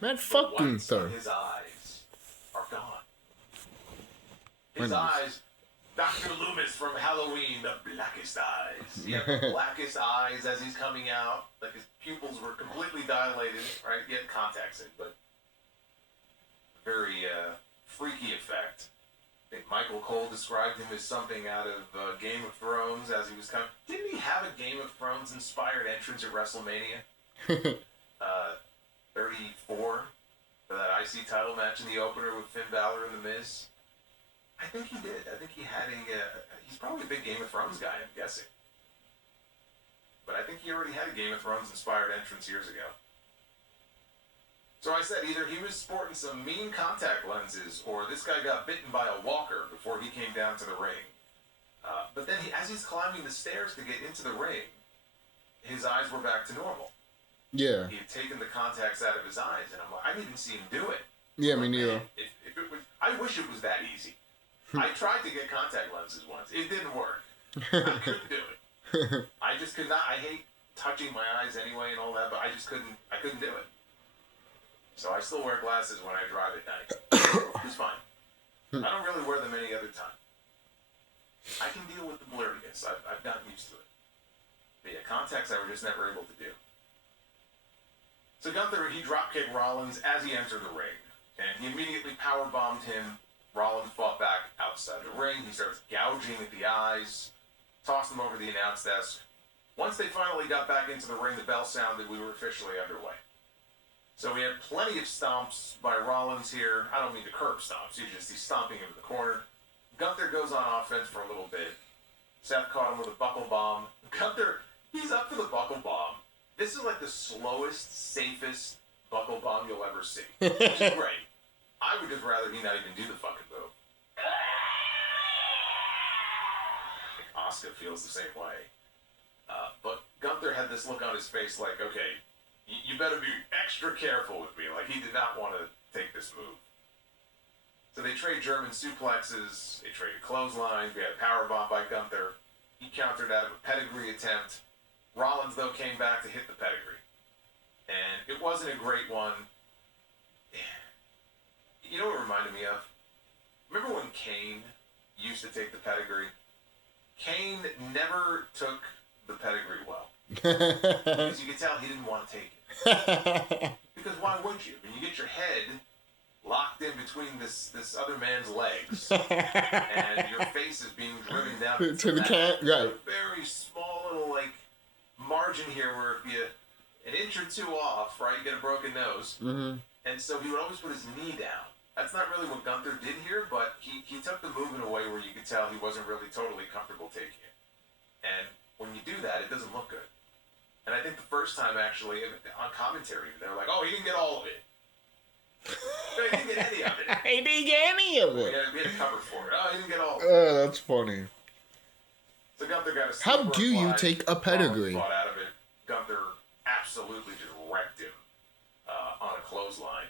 Man, fuck Gunther. His eyes are gone. His eyes, Dr. Loomis from Halloween, the blackest eyes. He had the blackest eyes as he's coming out. Like his pupils were completely dilated, right? He had contacts in, but very freaky effect. I think Michael Cole described him as something out of Game of Thrones as he was coming. Didn't he have a Game of Thrones inspired entrance at WrestleMania? 34 for that IC title match in the opener with Finn Balor and The Miz. I think he did. I think he had he's probably a big Game of Thrones guy, I'm guessing. But I think he already had a Game of Thrones inspired entrance years ago. So I said either he was sporting some mean contact lenses or this guy got bitten by a walker before he came down to the ring. But then as he's climbing the stairs to get into the ring, his eyes were back to normal. Yeah. He had taken the contacts out of his eyes, and I'm like, I didn't see him do it. Yeah, me neither. If it was, I wish it was that easy. I tried to get contact lenses once. It didn't work. I couldn't do it. I just could not. I hate touching my eyes anyway and all that, but I couldn't do it. So I still wear glasses when I drive at night. It's fine. I don't really wear them any other time. I can deal with the blurriness. I've gotten used to it. But yeah, contacts I were just never able to do. So Gunther, he dropkicked Rollins as he entered the ring. And he immediately powerbombed him. Rollins fought back outside the ring. He starts gouging at the eyes. Tossed him over the announce desk. Once they finally got back into the ring, the bell sounded. We were officially underway. So we had plenty of stomps by Rollins here. I don't mean the curb stomps. He's stomping him in the corner. Gunther goes on offense for a little bit. Seth caught him with a buckle bomb. Gunther, he's up for the buckle bomb. This is like the slowest, safest buckle bomb you'll ever see. Which is great. I would just rather he not even do the fucking move. Asuka feels the same way. But Gunther had this look on his face like, okay, you better be extra careful with me. Like, he did not want to take this move. So they trade German suplexes. They traded clotheslines. We had a powerbomb by Gunther. He countered out of a pedigree attempt. Rollins, though, came back to hit the pedigree. And it wasn't a great one. You know what it reminded me of? Remember when Kane used to take the pedigree? Kane never took the pedigree well. Because you could tell he didn't want to take it. Because why would you? When you get your head locked in between this other man's legs, and your face is being driven down to the cat, right? A very small little margin here where if you an inch or two off, right, you get a broken nose. Mm-hmm. And so he would always put his knee down. That's not really what Gunther did here, but he took the move in a way where you could tell he wasn't really totally comfortable taking it. And when you do that, it doesn't look good. And I think the first time, actually, on commentary, they were like, oh, he didn't get all of it. No, he didn't get any of it. He didn't get any of it. We had a cover for it. Oh, he didn't get all of it. Oh, that's funny. So Gunther got a How do you take a pedigree? Fought out of it. Gunther absolutely just wrecked him on a clothesline.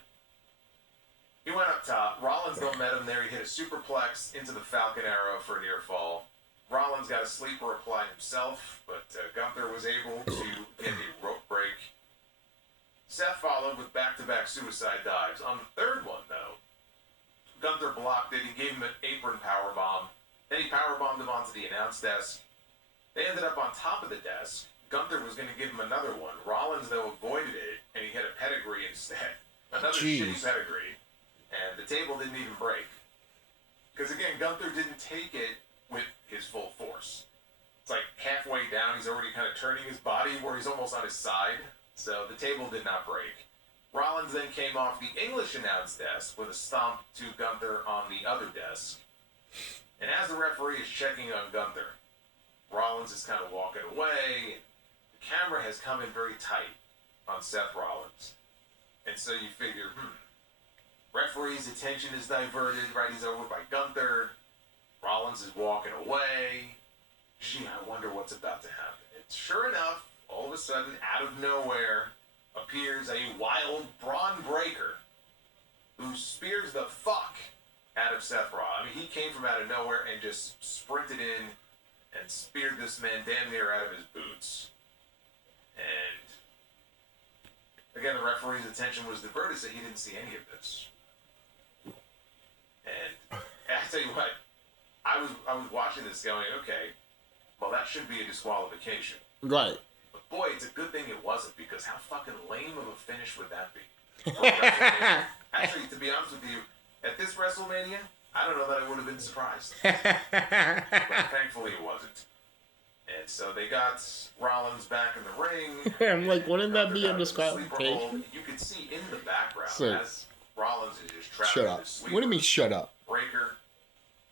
He went up top. Rollins though met him there. He hit a superplex into the Falcon Arrow for a near fall. Rollins got a sleeper applied himself, but Gunther was able to get a rope break. Seth followed with back-to-back suicide dives. On the third one, though, Gunther blocked it. He gave him an apron powerbomb. Then he powerbombed him onto the announce desk. They ended up on top of the desk. Gunther was going to give him another one. Rollins, though, avoided it, and he hit a pedigree instead. Another shitty pedigree. And the table didn't even break. Because, again, Gunther didn't take it with his full force. It's like halfway down, he's already kind of turning his body where he's almost on his side. So the table did not break. Rollins then came off the English announce desk with a stomp to Gunther on the other desk. And as the referee is checking on Gunther, Rollins is kind of walking away. The camera has come in very tight on Seth Rollins. And so you figure, referee's attention is diverted, right? He's over by Gunther. Rollins is walking away. Gee, I wonder what's about to happen. And sure enough, all of a sudden, out of nowhere, appears a wild Braun Breaker who spears the fuck out of Seth Rollins. I mean, he came from out of nowhere and just sprinted in and speared this man damn near out of his boots. And Again, the referee's attention was diverted, so he didn't see any of this. And I tell you what, I was watching this going, okay, well, that should be a disqualification. Right. But boy, it's a good thing it wasn't, because how fucking lame of a finish would that be? Actually, to be honest with you, at this WrestleMania, I don't know that I would have been surprised. But thankfully it wasn't. And so they got Rollins back in the ring. I'm like, wouldn't that be a disqualification? You could see in the background So, as Rollins is just trapped shut in up. this sleeper. What do you mean, shut up? Breaker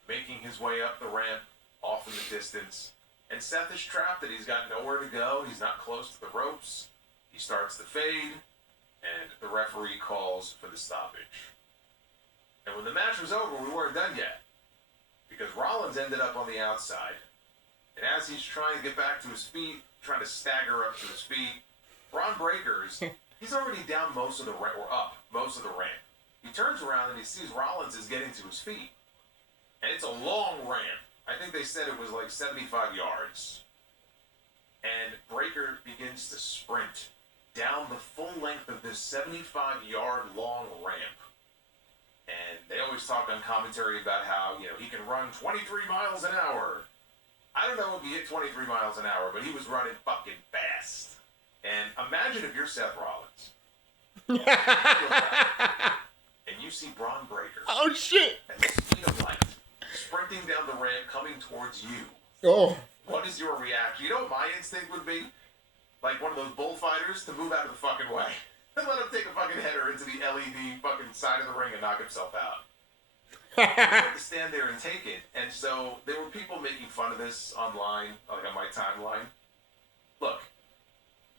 making his way up the ramp, off in the distance. And Seth is trapped that he's got nowhere to go. He's not close to the ropes. He starts to fade, and the referee calls for the stoppage. And when the match was over, we weren't done yet, because Rollins ended up on the outside. And as he's trying to get back to his feet, trying to stagger up to his feet, Braun Breaker's, he's already down most of the ramp, or up most of the ramp. He turns around and he sees Rollins is getting to his feet. And it's a long ramp. I think they said it was like 75 yards. And Breaker begins to sprint down the full length of this 75-yard long ramp. And they always talk on commentary about how, you know, he can run 23 miles an hour. I don't know if he hit 23 miles an hour, but he was running fucking fast. And imagine if you're Seth Rollins. And you see Braun Breaker. Oh, shit. At the speed of light, sprinting down the ramp, coming towards you. Oh. What is your reaction? You know what my instinct would be? Like one of those bullfighters to move out of the fucking way. And let him take a fucking header into the LED fucking side of the ring and knock himself out. He had to stand there and take it. And so there were people making fun of this online, like on my timeline. Look,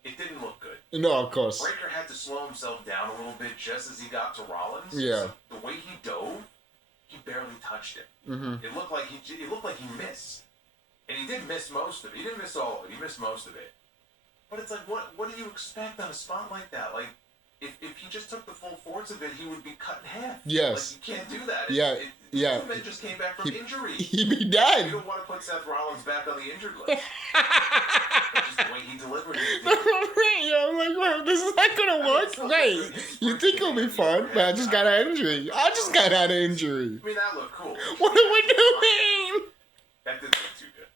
it didn't look good. No, of course. Breaker had to slow himself down a little bit just as he got to Rollins. Yeah. The way he dove, he barely touched it. Mm-hmm. It looked like he missed. And he did miss most of it. He didn't miss all of it. He missed most of it. But it's like, what do you expect on a spot like that? Like, if he just took the full force of it, he would be cut in half. Yes. Like, you can't do that. Yeah. Superman just came back from injury. He'd be dead. You don't want to put Seth Rollins back on the injured list. Just the way he delivered it. Yeah, I'm like, well, this is not gonna work. Right. You think it'll be fun, but I just got an injury. I just got out of injury. I mean, that looked cool. What are we doing? That didn't look too good.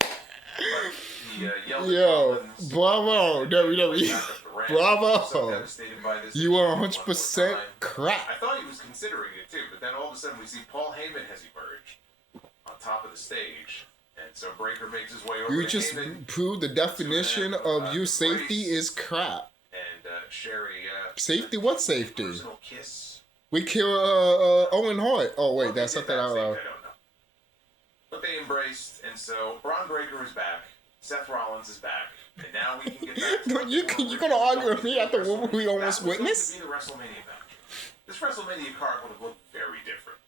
But he yelled at Yo, Rollins. bravo, WWE. Bravo. So devastated by this. You are 100% crap. I thought he was considering it too, but then all of a sudden we see Paul Heyman has emerged on top of the stage. And so Breaker makes his way over You to just Heyman. proved the definition of your safety is crap. And Sherry... Safety? What safety? Personal kiss. We kill Owen Hart. Oh, wait, that's something I don't know. But they embraced, and so Braun Breaker is back. Seth Rollins is back. And now we can get back to... You're going to argue with me after what we almost witnessed? That was going to be the WrestleMania match. This WrestleMania card would have looked very different.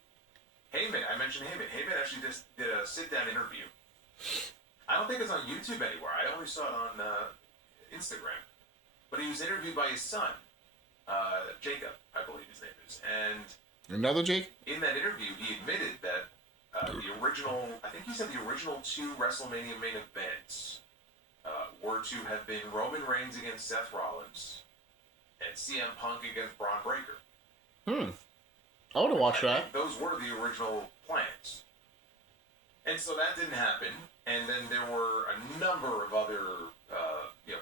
Heyman, I mentioned Heyman. Heyman actually just did a sit-down interview. I don't think it's on YouTube anywhere. I only saw it on Instagram. But he was interviewed by his son, Jacob, I believe his name is. And another Jake? in that interview, he admitted that the original, I think he said the original 2 WrestleMania main events were to have been Roman Reigns against Seth Rollins and CM Punk against Braun Breaker. I would have watched that. Those were the original plans. And so that didn't happen. And then there were a number of other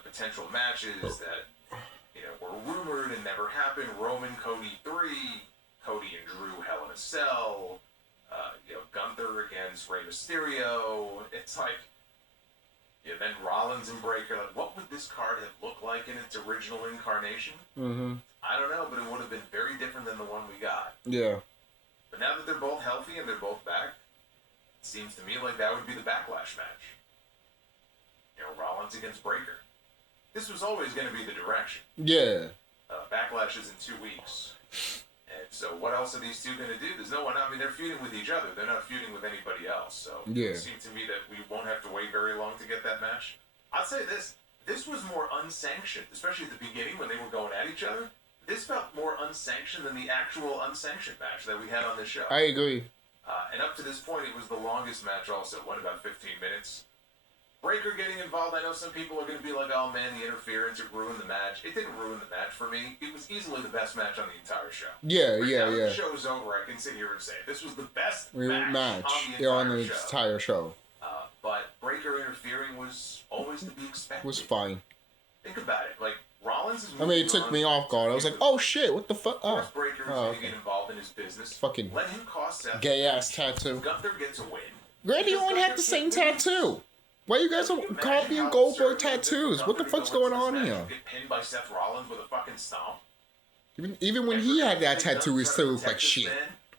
potential matches that were rumored and never happened. Roman, Cody 3, Cody and Drew, Hell in a Cell, Gunther against Rey Mysterio. It's like, then Rollins and Breaker. Like, what would this card have looked like in its original incarnation? I don't know, but it would have been very different than the one we got. Yeah. But now that they're both healthy and they're both back, it seems to me like that would be the Backlash match. Rollins against Breaker. This was always going to be the direction. Yeah. Backlash is in 2 weeks. And so what else are these two going to do? There's no one, they're feuding with each other. They're not feuding with anybody else. So it seemed to me that we won't have to wait very long to get that match. I'll say this was more unsanctioned, especially at the beginning when they were going at each other. This felt more unsanctioned than the actual unsanctioned match that we had on this show. I agree. And up to this point, it was the longest match also. What, about 15 minutes? Breaker getting involved, I know some people are going to be like, oh man, the interference, it ruined the match. It didn't ruin the match for me. It was easily the best match on the entire show. Yeah, Now that the show is over, I can sit here and say, this was the best match on the entire show. But Breaker interfering was always to be expected. Was fine. Think about it. Like, Rollins is it took me off guard. I was like, oh shit, what the fuck? Oh, Breaker is going to get involved in his business. Fucking let him cost Seth. Gay ass tattoo. Gunther gets a win. Randy Orton had the same tattoo. Why you guys are copying Goldberg tattoos? What the fuck's going on here? Get pinned by Seth Rollins with a fucking stomp. Even when he had that tattoo, he still looked like shit.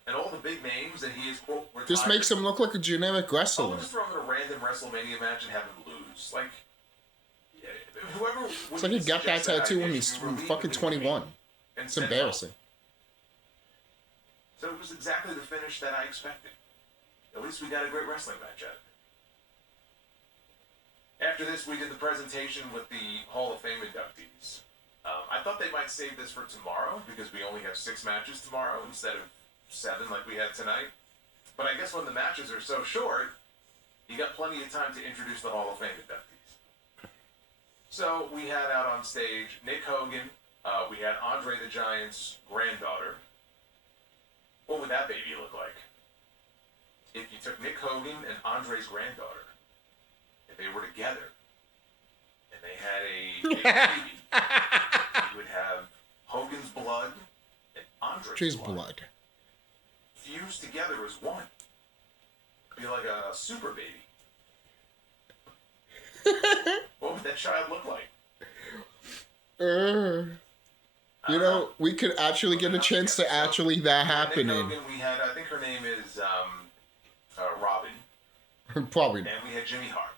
And all the big names that he is, quote, retired. This makes him look like a generic wrestler. Just throw him in a random WrestleMania match and have him lose. Like, whoever... It's like he got that tattoo when he's fucking 21. It's embarrassing. So it was exactly the finish that I expected. At least we got a great wrestling match out of it. After this, we did the presentation with the Hall of Fame inductees. I thought they might save this for tomorrow, because we only have 6 matches tomorrow instead of 7 like we had tonight. But I guess when the matches are so short, you got plenty of time to introduce the Hall of Fame inductees. So we had out on stage Nick Hogan, we had Andre the Giant's granddaughter. What would that baby look like? If you took Nick Hogan and Andre's granddaughter, and they were together, and they had a baby, you would have Hogan's blood and Andre's blood fused together as one. It'd be like a super baby. What would that child look like? You know, we could actually get a chance to actually that happening. Hogan, we had, I think her name is Robin. Probably. And we had Jimmy Hart.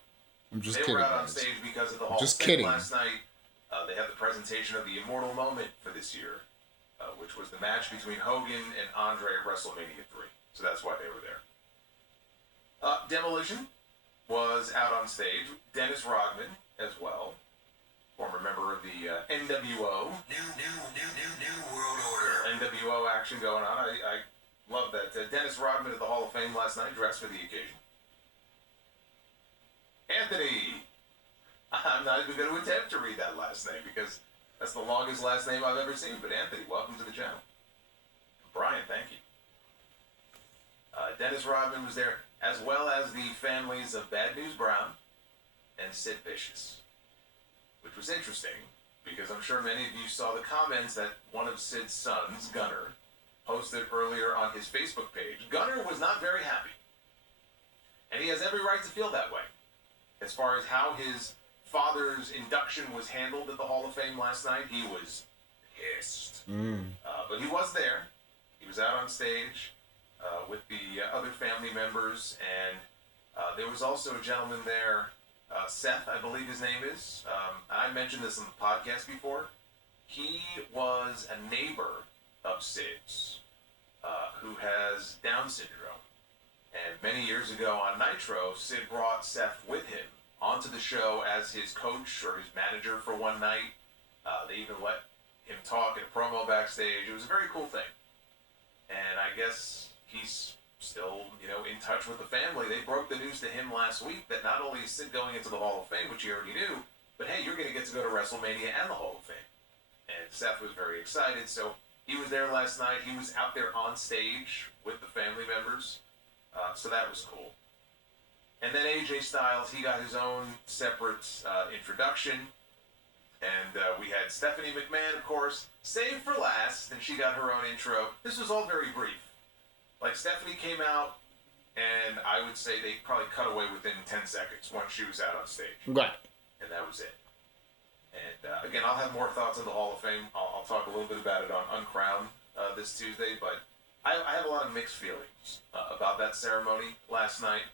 I'm just they kidding. They were out on stage because of the Hall of Fame last night. They had the presentation of the Immortal Moment for this year, which was the match between Hogan and Andre at WrestleMania 3. So that's why they were there. Demolition was out on stage. Dennis Rodman as well. Former member of the NWO. New World Order. NWO action going on. I love that. Dennis Rodman at the Hall of Fame last night, dressed for the occasion. Anthony. I'm not even going to attempt to read that last name because that's the longest last name I've ever seen. But Anthony, welcome to the channel. Brian, thank you. Dennis Rodman was there, as well as the families of Bad News Brown and Sid Vicious. Which was interesting, because I'm sure many of you saw the comments that one of Sid's sons, Gunner, posted earlier on his Facebook page. Gunner was not very happy. And he has every right to feel that way. As far as how his father's induction was handled at the Hall of Fame last night, he was pissed. But he was there. He was out on stage with the other family members, and there was also a gentleman there, Seth, I believe his name is. I mentioned this on the podcast before. He was a neighbor of Sid's who has Down syndrome. And many years ago on Nitro, Sid brought Seth with him onto the show as his coach or his manager for one night. They even let him talk in a promo backstage. It was a very cool thing. And I guess he's still, in touch with the family. They broke the news to him last week that not only is Sid going into the Hall of Fame, which he already knew, but hey, you're going to get to go to WrestleMania and the Hall of Fame. And Seth was very excited, so he was there last night. He was out there on stage with the family members, so that was cool. And then AJ Styles, he got his own separate introduction. And we had Stephanie McMahon, of course, saved for last, and she got her own intro. This was all very brief. Like, Stephanie came out, and I would say they probably cut away within 10 seconds once she was out on stage. Right. And that was it. And, again, I'll have more thoughts on the Hall of Fame. I'll talk a little bit about it on Uncrowned this Tuesday, but I have a lot of mixed feelings about that ceremony last night.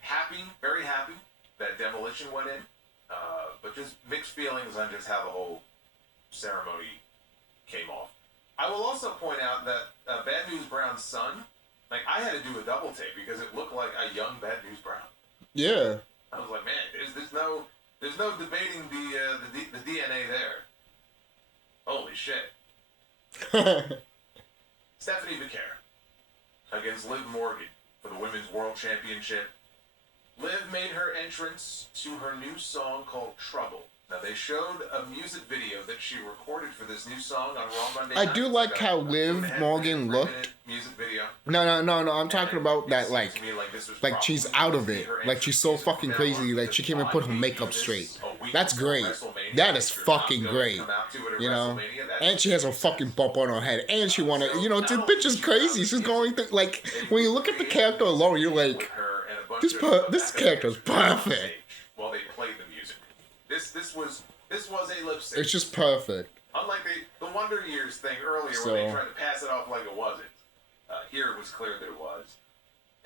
Happy, very happy that Demolition went in, but just mixed feelings on just how the whole ceremony came off. I will also point out that Bad News Brown's son, like, I had to do a double take because it looked like a young Bad News Brown. Yeah. I was like, man, there's no debating the DNA there. Holy shit. Stephanie Becerra against Liv Morgan for the Women's World Championship. Liv made her entrance to her new song called Trouble. Now, they showed a music video that she recorded for this new song on Raw Monday night. I do like how Liv Morgan looked. Music video. No. I'm talking about that, like she's out of it. Like, she's so fucking crazy. Like, she can't even put her makeup straight. That's great. That is fucking great. You know? And she has a fucking bump on her head. And she wanna, you know, this bitch is crazy. She's going through, like, when you look at the character alone, you're like, this character's perfect. While they played the music. This was a lip sync. It's just perfect. Unlike the Wonder Years thing earlier, where they tried to pass it off like it wasn't. Here it was clear that it was.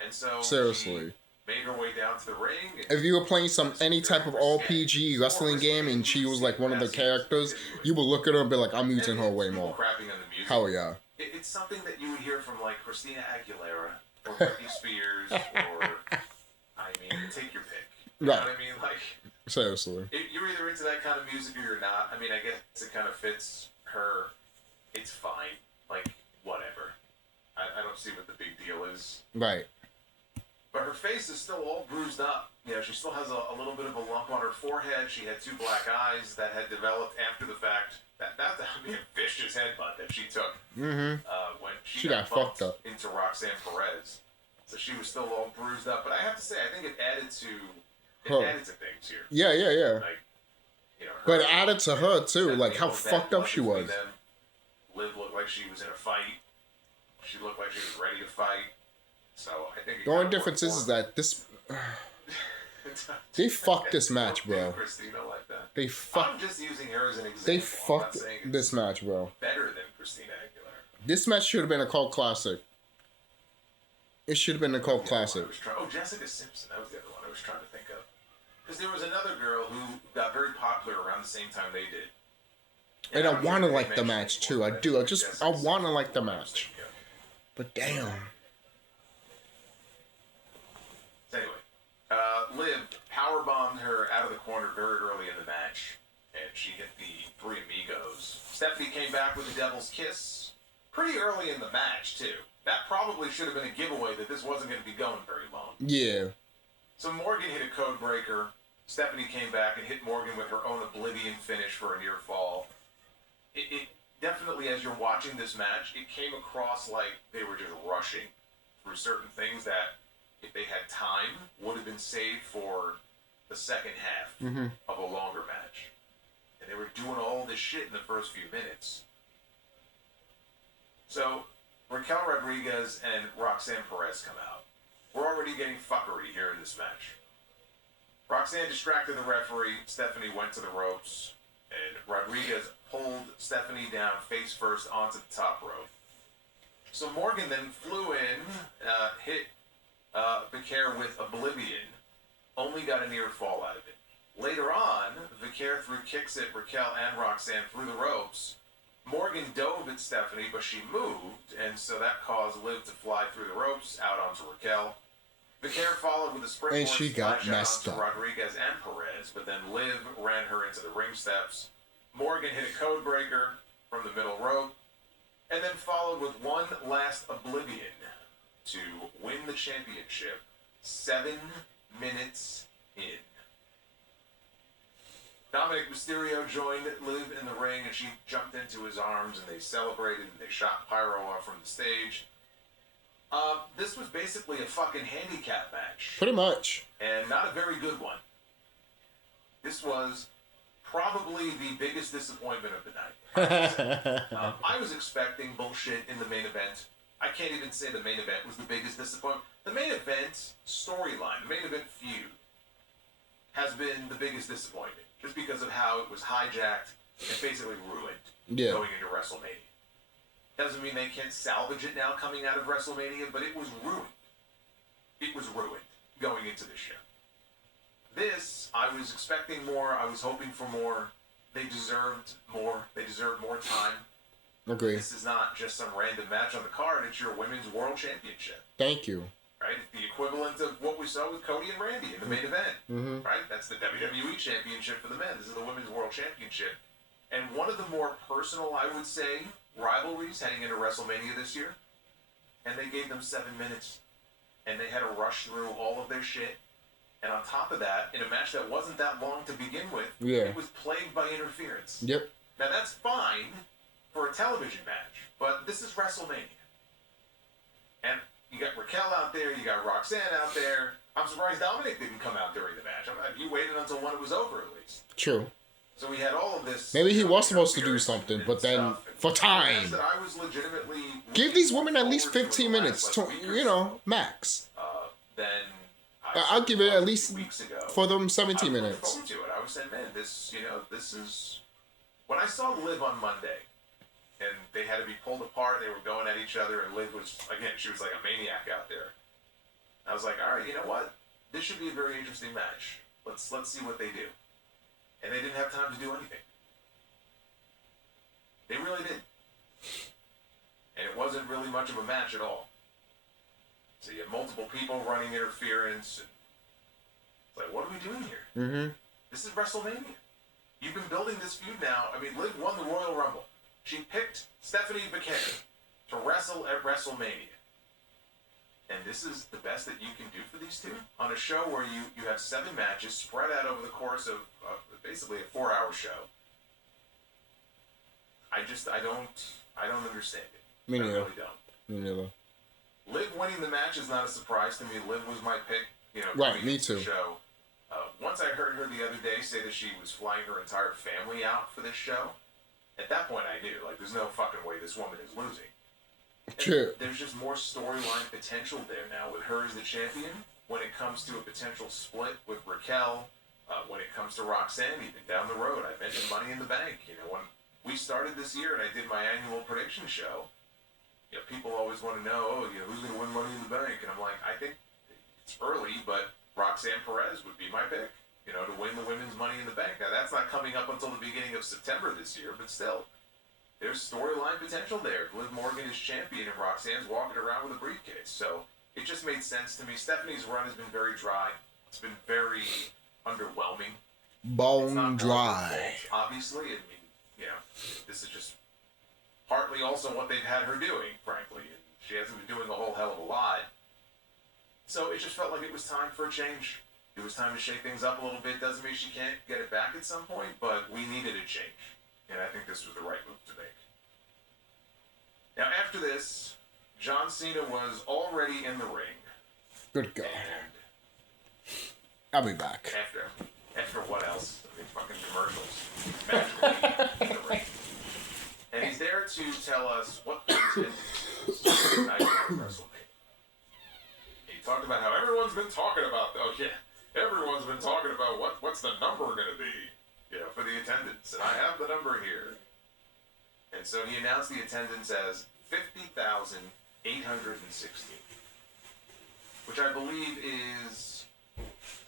And so seriously, she made her way down to the ring. If you were playing any type of RPG wrestling game and she was like one of the characters, you would look at her and be like, I'm using her way more. Hell yeah. It's something that you would hear from like Christina Aguilera or Britney Spears or, I mean, take your pick. You know what I mean? Like, seriously. You're either into that kind of music or you're not. I mean, I guess it kind of fits her. It's fine. Like, whatever. I don't see what the big deal is. Right. But her face is still all bruised up. You know, she still has a little bit of a lump on her forehead. She had 2 black eyes that had developed after the fact. That would be a vicious headbutt that she took. Mm-hmm. When she got fucked up into Roxanne Perez. So she was still all bruised up. But I have to say, I think it added to things here. Yeah. Like, you know, but it added to her too, like how fucked up she was. Liv looked like she was in a fight. She looked like she was ready to fight. So I think the only difference is that this they fucked this match, bro. Christina like that. They fucked. I'm just using her as an example. They fucked this match, bro. Better than Christina Aguilera. This match should have been a cult classic. It should have been a cult classic. Oh, Jessica Simpson. That was the other one I was trying to think of. Because there was another girl who got very popular around the same time they did. And I want to like the match too. I do. I want to like the match. But damn. Anyway, Liv powerbombed her out of the corner very early in the match, and she hit the 3 Amigos. Stephanie came back with the Devil's Kiss pretty early in the match too. That probably should have been a giveaway that this wasn't going to be going very long. Yeah. So Morgan hit a code breaker. Stephanie came back and hit Morgan with her own Oblivion finish for a near fall. It definitely, as you're watching this match, it came across like they were just rushing through certain things that, if they had time, would have been saved for the second half of a longer match. And they were doing all this shit in the first few minutes. So, Raquel Rodriguez and Roxanne Perez come out. We're already getting fuckery here in this match. Roxanne distracted the referee. Stephanie went to the ropes. And Rodriguez pulled Stephanie down face first onto the top rope. So Morgan then flew in, hit Vicaire with Oblivion. Only got a near fall out of it. Later on, Vicaire threw kicks at Raquel and Roxanne through the ropes. Morgan dove at Stephanie, but she moved, and so that caused Liv to fly through the ropes out onto Raquel. Vicaire followed with a springboard and she got messed up. Rodriguez and Perez, but then Liv ran her into the ring steps. Morgan hit a code breaker from the middle rope, and then followed with one last Oblivion to win the championship 7 minutes in. Dominic Mysterio joined Liv in the ring, and she jumped into his arms, and they celebrated, and they shot pyro off from the stage. This was basically a fucking handicap match. Pretty much. And not a very good one. This was probably the biggest disappointment of the night. I was expecting bullshit in the main event. I can't even say the main event was the biggest disappointment. The main event storyline, the main event feud, has been the biggest disappointment. Just because of how it was hijacked and basically ruined going into WrestleMania. Doesn't mean they can't salvage it now coming out of WrestleMania, but it was ruined. It was ruined going into this show. This, I was expecting more. I was hoping for more. They deserved more. They deserved more time. Agree. This is not just some random match on the card. It's your Women's World Championship. Thank you. Right? It's the equivalent of what we saw with Cody and Randy in the main event. Right? That's the WWE Championship for the men. This is the Women's World Championship. And one of the more personal, I would say, rivalries heading into WrestleMania this year. And they gave them 7 minutes. And they had to rush through all of their shit. And on top of that, in a match that wasn't that long to begin with, it was plagued by interference. Yep. Now that's fine for a television match, but this is WrestleMania. And you got Raquel out there, you got Roxanne out there. I'm surprised Dominic didn't come out during the match. He waited until when it was over, at least. True. So we had all of this. Maybe he was supposed to do something, but then for time. I was legitimately Give these women at least 15 minutes, to, max. Then I'll give it at least for them 17 I minutes. to it. I was saying, man, this is. When I saw Liv on Monday, and they had to be pulled apart, they were going at each other, and Liv was, again, she was like a maniac out there. I was like, all right, you know what? This should be a very interesting match. Let's see what they do. And they didn't have time to do anything. They really did. And it wasn't really much of a match at all. So you have multiple people running interference. And it's like, what are we doing here? Mm-hmm. This is WrestleMania. You've been building this feud now. I mean, Liv won the Royal Rumble. She picked Stephanie McMahon to wrestle at WrestleMania. And this is the best that you can do for these two? On a show where you have 7 matches spread out over the course of basically a 4-hour show. I don't understand it. Me neither. I really don't. Me neither. Liv winning the match is not a surprise to me. Liv was my pick. Right, me too. Show. Once I heard her the other day say that she was flying her entire family out for this show, at that point I knew, there's no fucking way this woman is losing. True. There's just more storyline potential there now with her as the champion when it comes to a potential split with Raquel, when it comes to Roxanne, even down the road. I mentioned Money in the Bank. When we started this year and I did my annual prediction show, people always want to know, who's going to win Money in the Bank? And I'm like, I think it's early, but Roxanne Perez would be my pick, to win the women's Money in the Bank. Now, that's not coming up until the beginning of September this year, but still, there's storyline potential there. Liv Morgan is champion and Roxanne's walking around with a briefcase. So it just made sense to me. Stephanie's run has been very dry. It's been very underwhelming. Bone dry. Fault, obviously. This is just partly also what they've had her doing, frankly. And she hasn't been doing a whole hell of a lot. So it just felt like it was time for a change. It was time to shake things up a little bit. Doesn't mean she can't get it back at some point, but we needed a change. And I think this was the right move to make. Now, after this, John Cena was already in the ring. Good God. And I'll be back. After what else? I mean, fucking commercials. Magically in the ring. And he's there to tell us what the intent is for night of WrestleMania. He talked about how everyone's been talking about, everyone's been talking about what's the number going to be. For the attendance. And I have the number here. And so he announced the attendance as 50,860. Which I believe is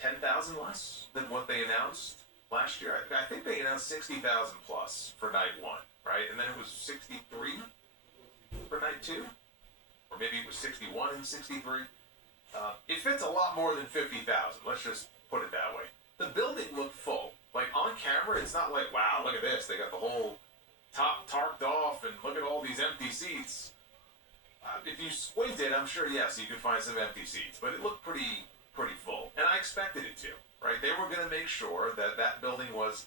10,000 less than what they announced last year. I think they announced 60,000 plus for night 1, right? And then it was 63 for night 2. Or maybe it was 61 and 63. It fits a lot more than 50,000. Let's just put it that way. The building looked full. On camera, it's not like, wow, look at this. They got the whole top tarped off, and look at all these empty seats. If you squinted, I'm sure, yes, you could find some empty seats. But it looked pretty full. And I expected it to, right? They were going to make sure that building was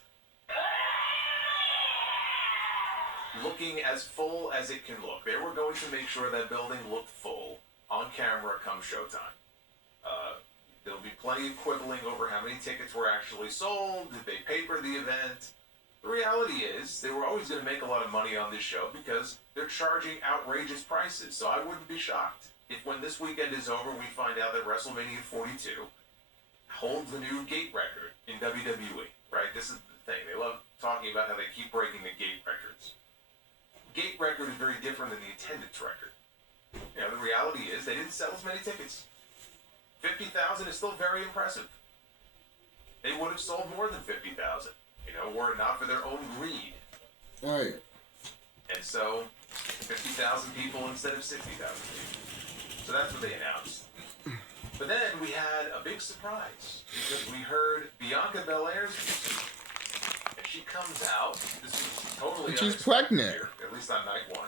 looking as full as it can look. They were going to make sure that building looked full on camera come showtime. There'll be plenty of quibbling over how many tickets were actually sold. Did they paper the event? The reality is, they were always going to make a lot of money on this show because they're charging outrageous prices. So I wouldn't be shocked if when this weekend is over, we find out that WrestleMania 42 holds the new gate record in WWE, right? This is the thing. They love talking about how they keep breaking the gate records. Gate record is very different than the attendance record. The reality is they didn't sell as many tickets. 50,000 is still very impressive. They would have sold more than 50,000, were it not for their own greed. Right. And so, 50,000 people instead of 60,000 people. So that's what they announced. But then we had a big surprise because we heard Bianca Belair's music. And she comes out. This is totally and she's pregnant. Here, at least on night 1.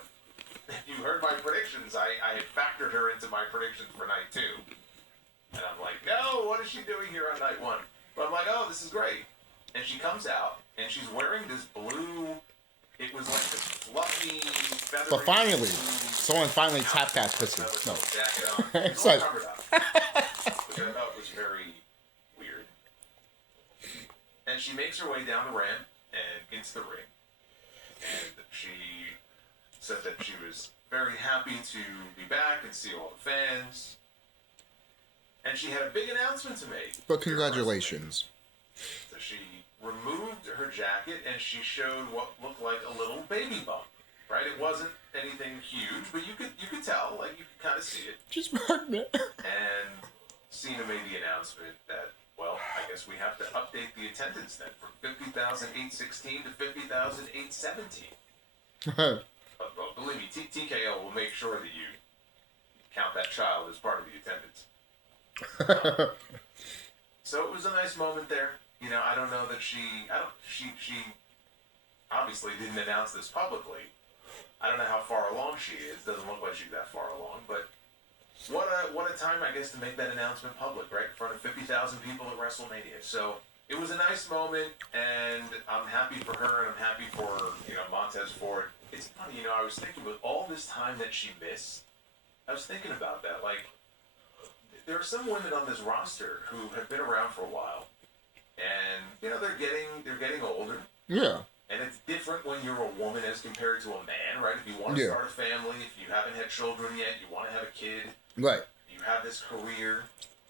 If you heard my predictions, I had factored her into my predictions for night 2. And I'm like, no, what is she doing here on night 1? But I'm like, oh, this is great. And she comes out, and she's wearing this blue, it was like this fluffy, feathery... But finally, someone finally tapped that pussy. No. It's like... covered up, which I thought was very weird. And she makes her way down the ramp and into the ring. And she said that she was very happy to be back and see all the fans. And she had a big announcement to make. But congratulations. So she removed her jacket and she showed what looked like a little baby bump. Right? It wasn't anything huge, but you could tell, like you could kind of see it. She's pregnant. And Cena made the announcement that, well, I guess we have to update the attendance then from 50,816 to 50,817. But believe me, TKO will make sure that you count that child as part of the attendance. So it was a nice moment there. You know, I don't know that she obviously didn't announce this publicly. I don't know how far along she is. Doesn't look like she's that far along, but what a time, I guess, to make that announcement public, right? In front of 50,000 people at WrestleMania. So it was a nice moment, and I'm happy for her, and I'm happy for, Montez for it. It's funny, I was thinking with all this time that she missed, I was thinking about that. Like, there are some women on this roster who have been around for a while, and, they're getting older. Yeah. And it's different when you're a woman as compared to a man, right? If you want to start a family, if you haven't had children yet, you want to have a kid. Right. You have this career,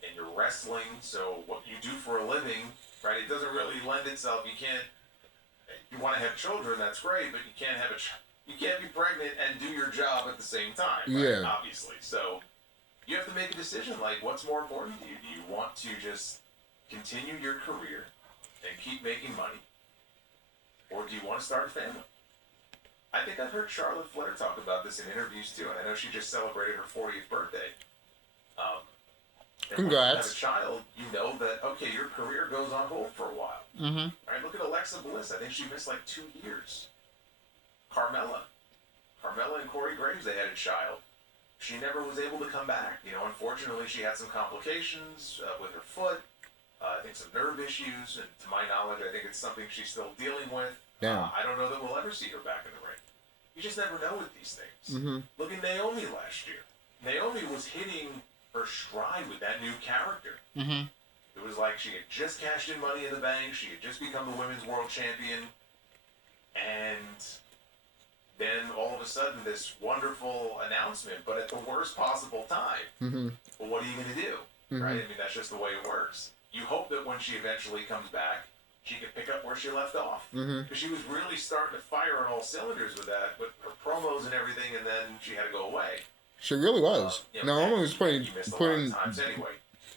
and you're wrestling, so what you do for a living, right, it doesn't really lend itself. You want to have children, that's great, but you can't you can't be pregnant and do your job at the same time, right? Yeah. Obviously. So you have to make a decision, like, what's more important to you? Do you want to just continue your career and keep making money? Or do you want to start a family? I think I've heard Charlotte Flair talk about this in interviews too, and I know she just celebrated her 40th birthday. Congrats. When you have a child, you know that, okay, your career goes on hold for a while. Mm-hmm. Right? Look at Alexa Bliss. I think she missed like 2 years. Carmella and Corey Graves, they had a child. She never was able to come back. Unfortunately, she had some complications with her foot. I think some nerve issues, and to my knowledge, I think it's something she's still dealing with. Yeah. I don't know that we'll ever see her back in the ring. You just never know with these things. Mm-hmm. Look at Naomi last year. Naomi was hitting her stride with that new character. Mm-hmm. It was like she had just cashed in Money in the Bank. She had just become the Women's World Champion. And then all of a sudden, this wonderful announcement, but at the worst possible time. Mm-hmm. Well, what are you going to do? Mm-hmm. Right? I mean, that's just the way it works. You hope that when she eventually comes back, she can pick up where she left off. Mm-hmm. Because she was really starting to fire on all cylinders with that, with her promos and everything, and then she had to go away. She really was. Naomi was anyway.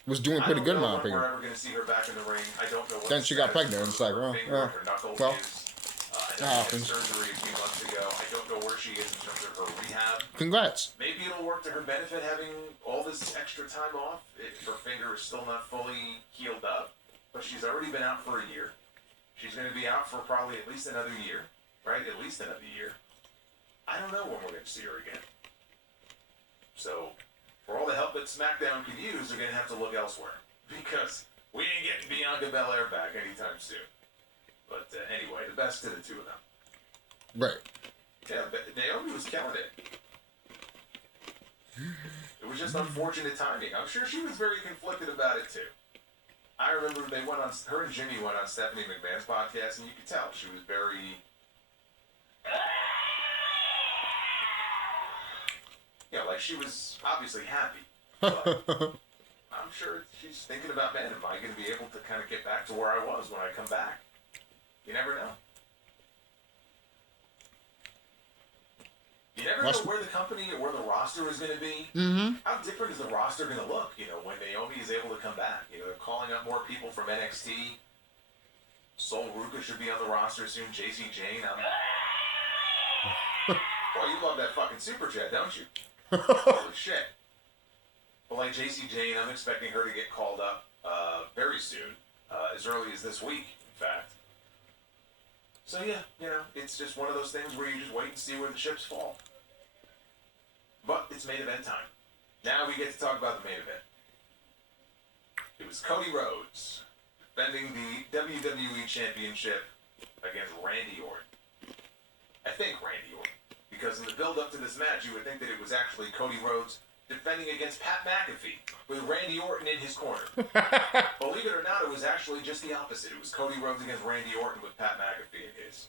was doing pretty good in my opinion. We're ever going to see her back in the ring. I don't know. Then she got pregnant. It's like, well, that happens. Surgery a few months ago. I don't know where she is in terms of her rehab. Congrats. Maybe it'll work to her benefit having all this extra time off. Her finger is still not fully healed up, but she's already been out for a year. She's going to be out for probably at least another year, right? At least another year. I don't know when we're going to see her again. So, for all the help that SmackDown could use, they're going to have to look elsewhere. Because we ain't getting Bianca Belair back anytime soon. But anyway, the best to the two of them. Right. Yeah, Naomi was killing it. It was just unfortunate timing. I'm sure she was very conflicted about it too. I remember her and Jimmy went on Stephanie McMahon's podcast, and you could tell she was very... like she was obviously happy. But I'm sure she's thinking about, man, am I going to be able to kind of get back to where I was when I come back? You never know. You never know where the company or where the roster is going to be. Mm-hmm. How different is the roster going to look, when Naomi is able to come back? They're calling up more people from NXT. Sol Ruka should be on the roster soon. JC Jane. Boy, you love that fucking super chat, don't you? Holy shit. Well, like JC Jane, I'm expecting her to get called up very soon. As early as this week, in fact. So yeah, it's just one of those things where you just wait and see where the chips fall. But it's main event time. Now we get to talk about the main event. It was Cody Rhodes defending the WWE Championship against Randy Orton. I think Randy Orton. Because in the build-up to this match, you would think that it was actually Cody Rhodes defending against Pat McAfee with Randy Orton in his corner. Believe it or not, it was actually just the opposite. It was Cody Rhodes against Randy Orton with Pat McAfee in his.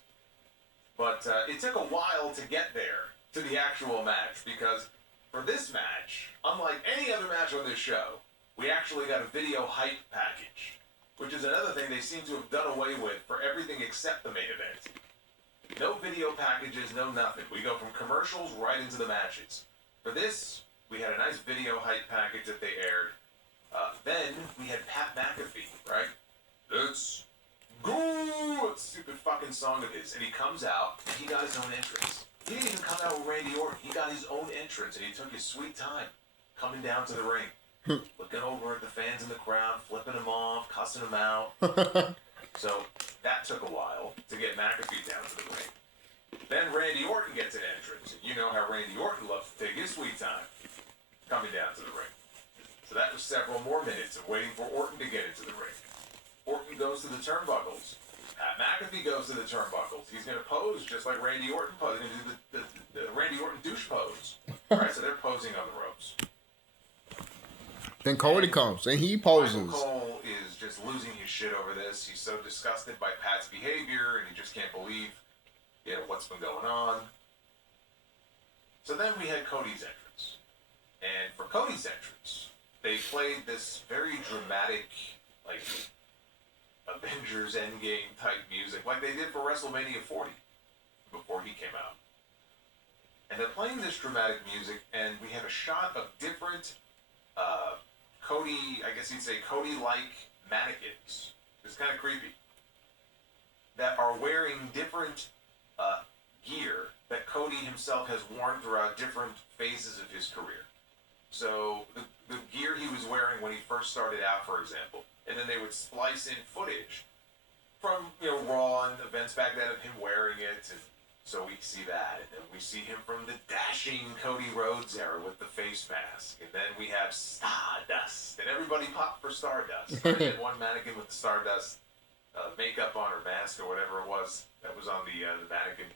But it took a while to get there to the actual match, because for this match, unlike any other match on this show, we actually got a video hype package, which is another thing they seem to have done away with for everything except the main event. No video packages, no nothing. We go from commercials right into the matches. For this, we had a nice video hype package that they aired. Then we had Pat McAfee, right? Let's go! It's a stupid fucking song of his. And he comes out, and he got his own entrance. He didn't even come out with Randy Orton. He got his own entrance, and he took his sweet time coming down to the ring. Looking over at the fans in the crowd, flipping them off, cussing them out. So that took a while to get McAfee down to the ring. Then Randy Orton gets an entrance, and you know how Randy Orton loves to take his sweet time coming down to the ring. So that was several more minutes of waiting for Orton to get into the ring. Orton goes to the turnbuckles. Pat McAfee goes to the turnbuckles. He's going to pose just like Randy Orton posed. He's going to do the Randy Orton douche pose. All right, so they're posing on the ropes. Then Cody comes, and he poses. Michael Cole is just losing his shit over this. He's so disgusted by Pat's behavior, and he just can't believe, what's been going on. So then we had Cody's entrance. And for Cody's entrance, they played this very dramatic, like, Avengers Endgame type music, like they did for WrestleMania 40, before he came out. And they're playing this dramatic music, and we have a shot of different Cody, I guess you'd say Cody-like mannequins. It's kind of creepy. That are wearing different gear that Cody himself has worn throughout different phases of his career. So the gear he was wearing when he first started out, for example, and then they would splice in footage from Raw and events back then of him wearing it, and so we see that, and then we see him from the dashing Cody Rhodes era with the face mask, and then we have Stardust, and everybody popped for Stardust. And then one mannequin with the Stardust makeup on her mask or whatever it was that was on the mannequin,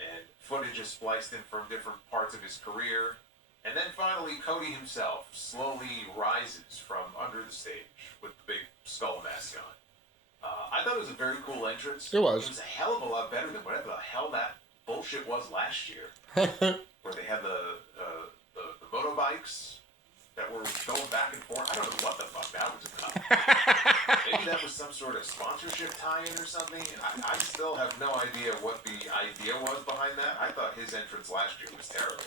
and footage is spliced in from different parts of his career, and then finally Cody himself slowly rises from under the stage with the big skull mask on. I thought it was a very cool entrance. It was. It was a hell of a lot better than whatever the hell that bullshit was last year. Where they had the motorbikes that were going back and forth. I don't know what the fuck that was about. Maybe that was some sort of sponsorship tie-in or something. I still have no idea what the idea was behind that. I thought his entrance last year was terrible.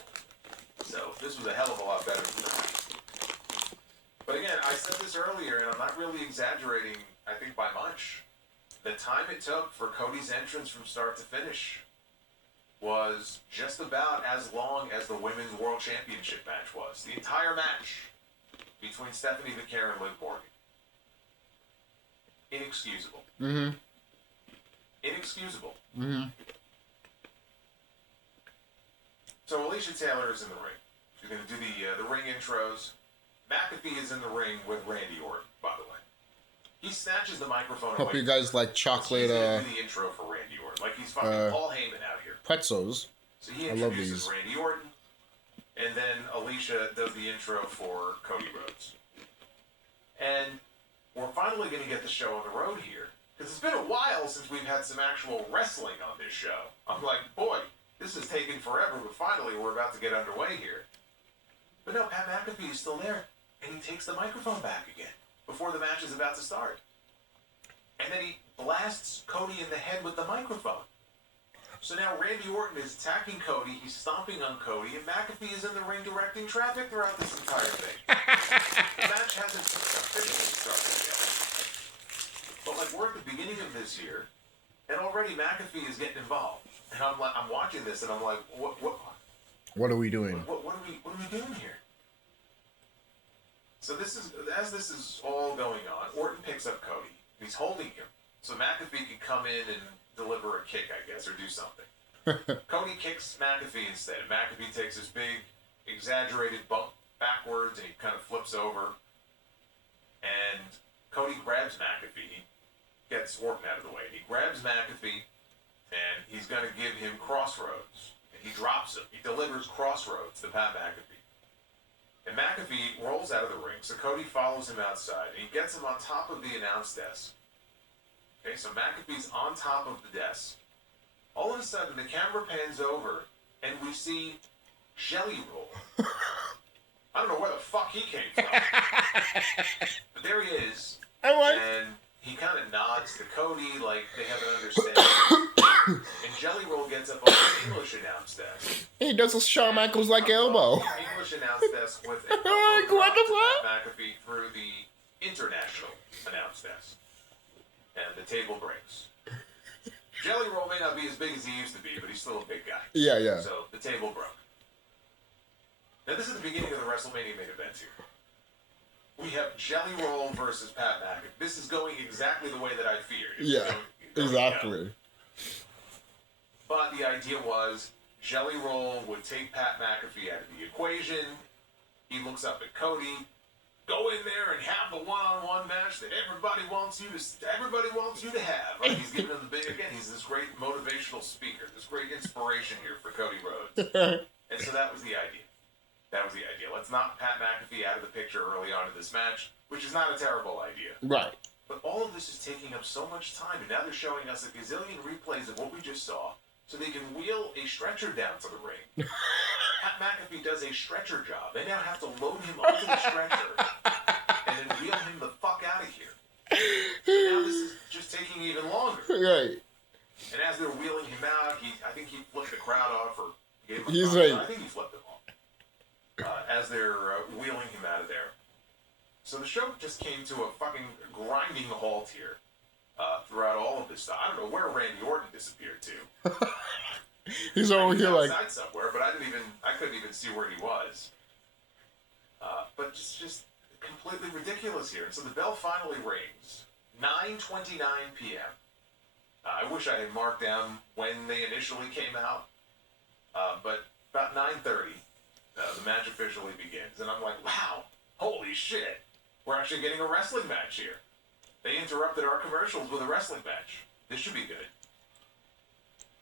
So this was a hell of a lot better than that. But again, I said this earlier, and I'm not really exaggerating, I think, by much. The time it took for Cody's entrance from start to finish was just about as long as the Women's World Championship match was. The entire match between Stephanie Vicaire and Liv Morgan. Inexcusable. Mm-hmm. Inexcusable. Mm-hmm. So Alicia Taylor is in the ring. She's going to do the ring intros. McAfee is in the ring with Randy Orton, by the way. He snatches the microphone. Hope you guys like chocolate. He's gonna do the intro for Randy Orton, like he's fucking Paul Heyman out here. Pretzels. So he introduces Randy Orton, and then Alicia does the intro for Cody Rhodes. And we're finally going to get the show on the road here, because it's been a while since we've had some actual wrestling on this show. I'm like, boy, this is taking forever, but finally we're about to get underway here. But no, Pat McAfee is still there, and he takes the microphone back again before the match is about to start. And then he blasts Cody in the head with the microphone. So now Randy Orton is attacking Cody, he's stomping on Cody, and McAfee is in the ring directing traffic throughout this entire thing. The match hasn't officially started yet. But like, we're at the beginning of this year, and already McAfee is getting involved. And I'm watching this, and I'm like, what are we doing? What are we doing here? So as this is all going on, Orton picks up Cody. He's holding him. So McAfee can come in and deliver a kick, I guess, or do something. Cody kicks McAfee instead. McAfee takes his big, exaggerated bump backwards, and he kind of flips over. And Cody grabs McAfee. He gets Orton out of the way. He grabs McAfee, and he's going to give him Crossroads. And he drops him. He delivers Crossroads to Pat McAfee. And McAfee rolls out of the ring, so Cody follows him outside. And he gets him on top of the announce desk. Okay, so McAfee's on top of the desk. All of a sudden, the camera pans over, and we see Jelly Roll. I don't know where the fuck he came from. But there he is. And he kind of nods to Cody like they have an understanding. And Jelly Roll gets up on the English announce desk. He does a Shawn Michaels like elbow. English announce desk with an elbow drop to Pat McAfee through the international announce desk. And the table breaks. Jelly Roll may not be as big as he used to be, but he's still a big guy. Yeah, yeah. So the table broke. Now this is the beginning of the WrestleMania main event here. We have Jelly Roll versus Pat McAfee. This is going exactly the way that I feared. Yeah, exactly. But the idea was Jelly Roll would take Pat McAfee out of the equation. He looks up at Cody. Go in there and have the one-on-one match that everybody wants you to have. Right? He's giving him the big again. He's this great motivational speaker, this great inspiration here for Cody Rhodes. And so that was the idea. That was the idea. Let's knock Pat McAfee out of the picture early on in this match, which is not a terrible idea. Right. But all of this is taking up so much time, and now they're showing us a gazillion replays of what we just saw, so they can wheel a stretcher down to the ring. Pat McAfee does a stretcher job. They now have to load him onto the stretcher and then wheel him the fuck out of here. So now this is just taking even longer. Right. And as they're wheeling him out, I think he flipped the crowd off, or gave him a He's crowd. right. I think he flipped them off. As they're wheeling him out of there. So the show just came to a fucking grinding halt here throughout all of this stuff. I don't know where Randy Orton disappeared to. He's over here like outside somewhere, but I couldn't even see where he was. But just completely ridiculous here. And so the bell finally rings. 9:29 p.m. I wish I had marked down when they initially came out, but about 9:30. The match officially begins, and I'm like, wow, holy shit, we're actually getting a wrestling match here. They interrupted our commercials with a wrestling match. This should be good.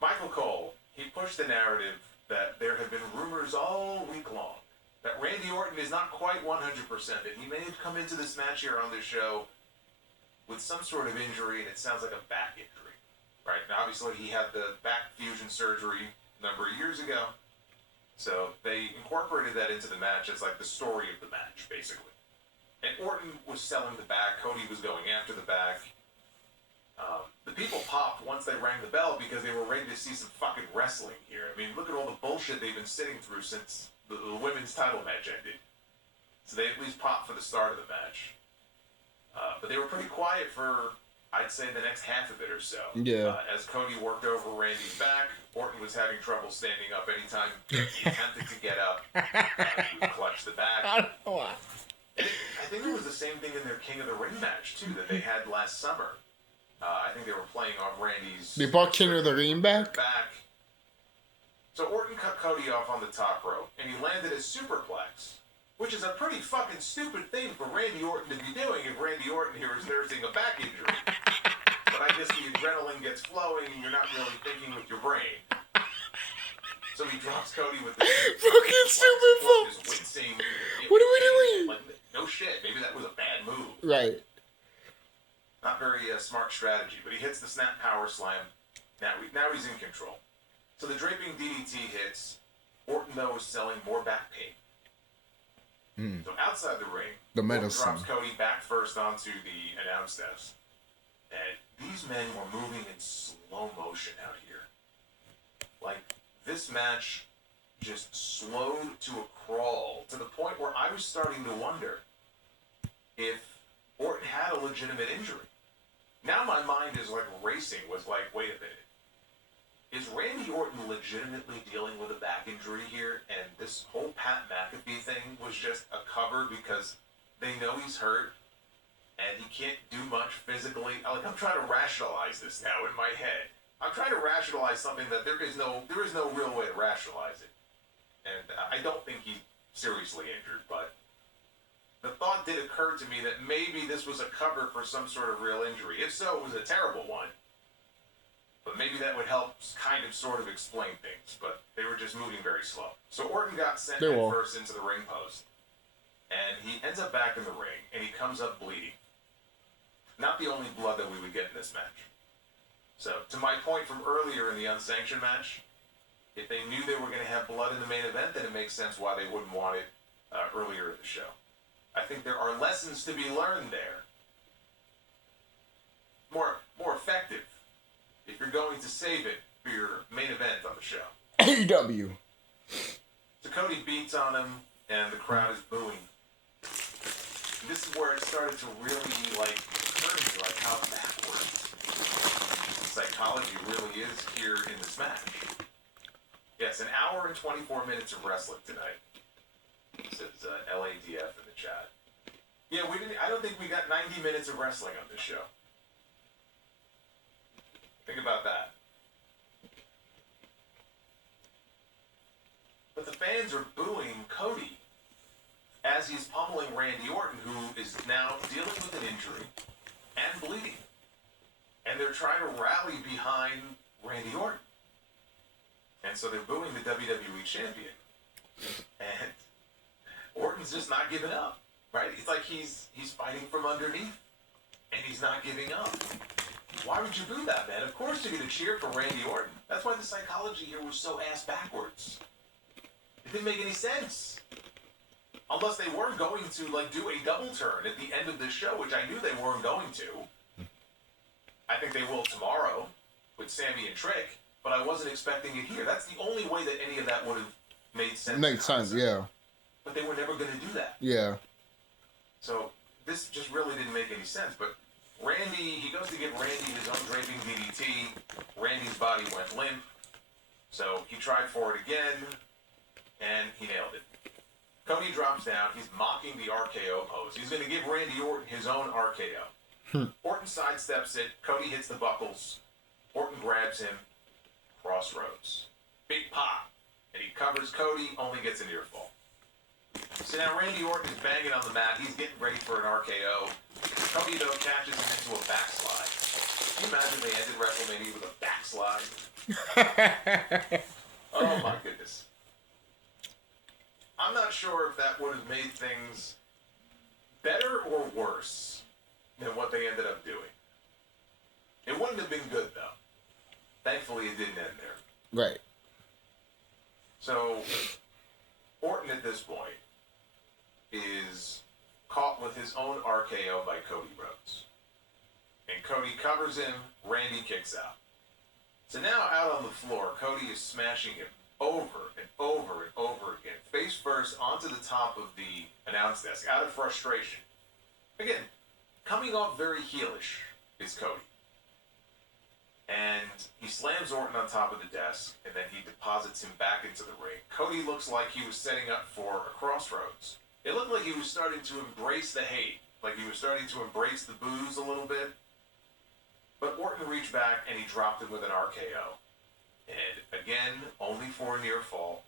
Michael Cole, he pushed the narrative that there have been rumors all week long that Randy Orton is not quite 100%, that he may have come into this match here on this show with some sort of injury, and it sounds like a back injury. Right, now obviously he had the back fusion surgery a number of years ago. So they incorporated that into the match as like the story of the match, basically. And Orton was selling the back. Cody was going after the back. The people popped once they rang the bell because they were ready to see some fucking wrestling here. I mean, look at all the bullshit they've been sitting through since the women's title match ended. So they at least popped for the start of the match. But they were pretty quiet for, I'd say, the next half of it or so. Yeah. As Cody worked over Randy's back, Orton was having trouble standing up anytime he attempted to get up. He would clutch the back. I don't know why. I think it was the same thing in their King of the Ring match, too, that they had last summer. I think they were playing off Randy's... They brought King of the Ring back? So Orton cut Cody off on the top rope, and he landed a superplex, which is a pretty fucking stupid thing for Randy Orton to be doing if Randy Orton here is nursing a back injury. But I guess the adrenaline gets flowing, and you're not really thinking with your brain. So he drops Cody with the... Fucking stupid fuck! Wincing. What are we doing? Like, no shit, maybe that was a bad move. Right. Not very smart strategy, but he hits the snap power slam. Now he's in control. So the draping DDT hits. Orton, though, is selling more back pain. So outside the ring, The Orton medicine. drops Cody back first onto the announce desk. And these men were moving in slow motion out here. Like, this match just slowed to a crawl to the point where I was starting to wonder if Orton had a legitimate injury. Now my mind is like racing with like, wait a minute. Is Randy Orton legitimately dealing with a back injury here, and this whole Pat McAfee thing was just a cover because they know he's hurt and he can't do much physically? Like, I'm trying to rationalize this now in my head. I'm trying to rationalize something that there is no real way to rationalize it. And I don't think he's seriously injured, but the thought did occur to me that maybe this was a cover for some sort of real injury. If so, it was a terrible one. But maybe that would help kind of sort of explain things. But they were just moving very slow. So Orton got sent first into the ring post. And he ends up back in the ring, and he comes up bleeding. Not the only blood that we would get in this match. So, to my point from earlier in the unsanctioned match, if they knew they were going to have blood in the main event, then it makes sense why they wouldn't want it earlier in the show. I think there are lessons to be learned there. More effective if you're going to save it for your main event on the show. AEW. So Cody beats on him, and the crowd is booing. And this is where it started to really, occur to me, how backwards psychology really is here in this match. Yes, an hour and 24 minutes of wrestling tonight. Says LADF in the chat. Yeah, I don't think we got 90 minutes of wrestling on this show. Think about that. But the fans are booing Cody as he's pummeling Randy Orton, who is now dealing with an injury and bleeding. And they're trying to rally behind Randy Orton. And so they're booing the WWE champion. And Orton's just not giving up, right? It's like he's fighting from underneath, and he's not giving up. Why would you boo that, man? Of course you're going to cheer for Randy Orton. That's why the psychology here was so ass backwards. It didn't make any sense. Unless they weren't going to, do a double turn at the end of this show, which I knew they weren't going to. I think they will tomorrow with Sammy and Trick, but I wasn't expecting it here. That's the only way that any of that would have made sense. Makes sense, yeah. But they were never going to do that. Yeah. So this just really didn't make any sense. But he goes to give Randy his own draping DDT. Randy's body went limp. So he tried for it again, and he nailed it. Cody drops down. He's mocking the RKO pose. He's going to give Randy Orton his own RKO. Orton sidesteps it. Cody hits the buckles. Orton grabs him. Crossroads. Big pop. And he covers Cody, only gets an ear fall. So now Randy Orton is banging on the mat. He's getting ready for an RKO. Cody, though, catches him into a backslide. Can you imagine they ended WrestleMania with a backslide? Oh, my goodness. I'm not sure if that would have made things better or worse than what they ended up doing. It wouldn't have been good, though. Thankfully, it didn't end there. Right. So, Orton at this point is caught with his own RKO by Cody Rhodes. And Cody covers him, Randy kicks out. So now out on the floor, Cody is smashing him over and over and over again, face first onto the top of the announce desk, out of frustration. Again, coming off very heelish is Cody. And he slams Orton on top of the desk, and then he deposits him back into the ring. Cody looks like he was setting up for a crossroads. It looked like he was starting to embrace the hate, like he was starting to embrace the boos a little bit. But Orton reached back, and he dropped him with an RKO. And again, only for a near fall.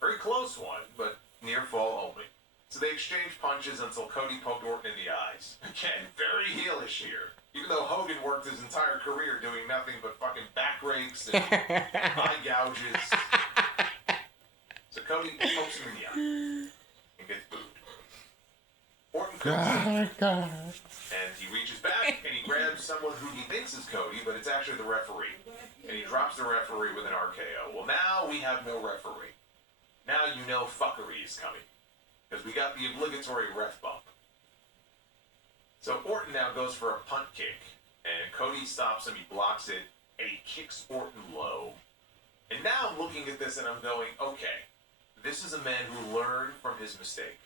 Very close one, but near fall only. So they exchanged punches until Cody poked Orton in the eyes. Again, very heelish here. Even though Hogan worked his entire career doing nothing but fucking back rakes and eye gouges. So Cody pokes him in the eye and gets booed. Orton comes in, and he reaches back and he grabs someone who he thinks is Cody, but it's actually the referee. And he drops the referee with an RKO. Well, now we have no referee. Now you know fuckery is coming. Because we got the obligatory ref bump. So Orton now goes for a punt kick, and Cody stops him, he blocks it, and he kicks Orton low. And now I'm looking at this and I'm going, okay, this is a man who learned from his mistake.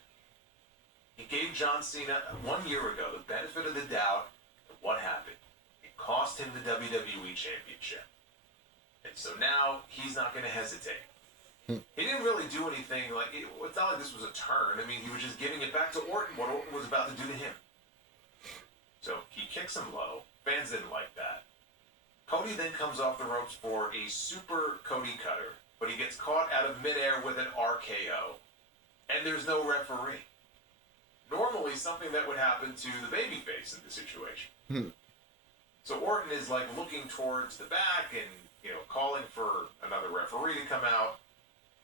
He gave John Cena 1 year ago the benefit of the doubt of what happened. It cost him the WWE Championship. And so now he's not going to hesitate. He didn't really do anything, it's not like this was a turn. I mean, he was just giving it back to Orton, what Orton was about to do to him. So he kicks him low. Fans didn't like that. Cody then comes off the ropes for a super Cody cutter, but he gets caught out of midair with an RKO. And there's no referee. normally something that would happen to the babyface in the situation. So Orton is like looking towards the back and, you know, calling for another referee to come out.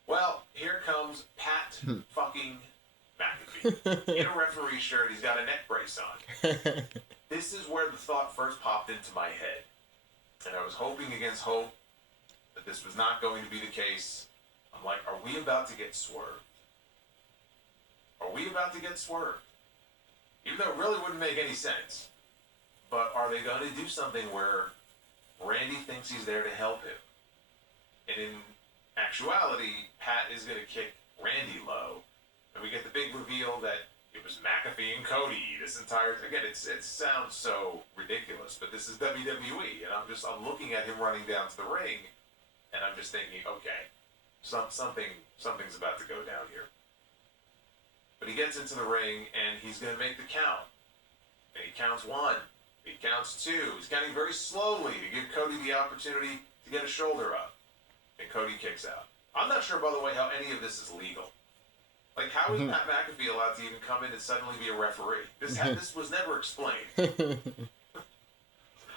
Well, here comes Pat fucking McAfee in a referee shirt. He's got a neck brace on. This is where the thought first popped into my head. And I was hoping against hope that this was not going to be the case. I'm like, are we about to get swerved? Are we about to get swerved? Even though it really wouldn't make any sense. But are they going to do something where Randy thinks he's there to help him? And in actuality, Pat is going to kick Randy low. And we get the big reveal that it was McAfee and Cody this entire... Again, it sounds so ridiculous, but this is WWE. And I'm looking at him running down to the ring, and I'm just thinking, okay, something's about to go down here. But he gets into the ring, and he's going to make the count. And he counts 1. He counts 2. He's counting very slowly to give Cody the opportunity to get a shoulder up. And Cody kicks out. I'm not sure, by the way, how any of this is legal. Like, how is Pat McAfee allowed to even come in and suddenly be a referee? This was never explained.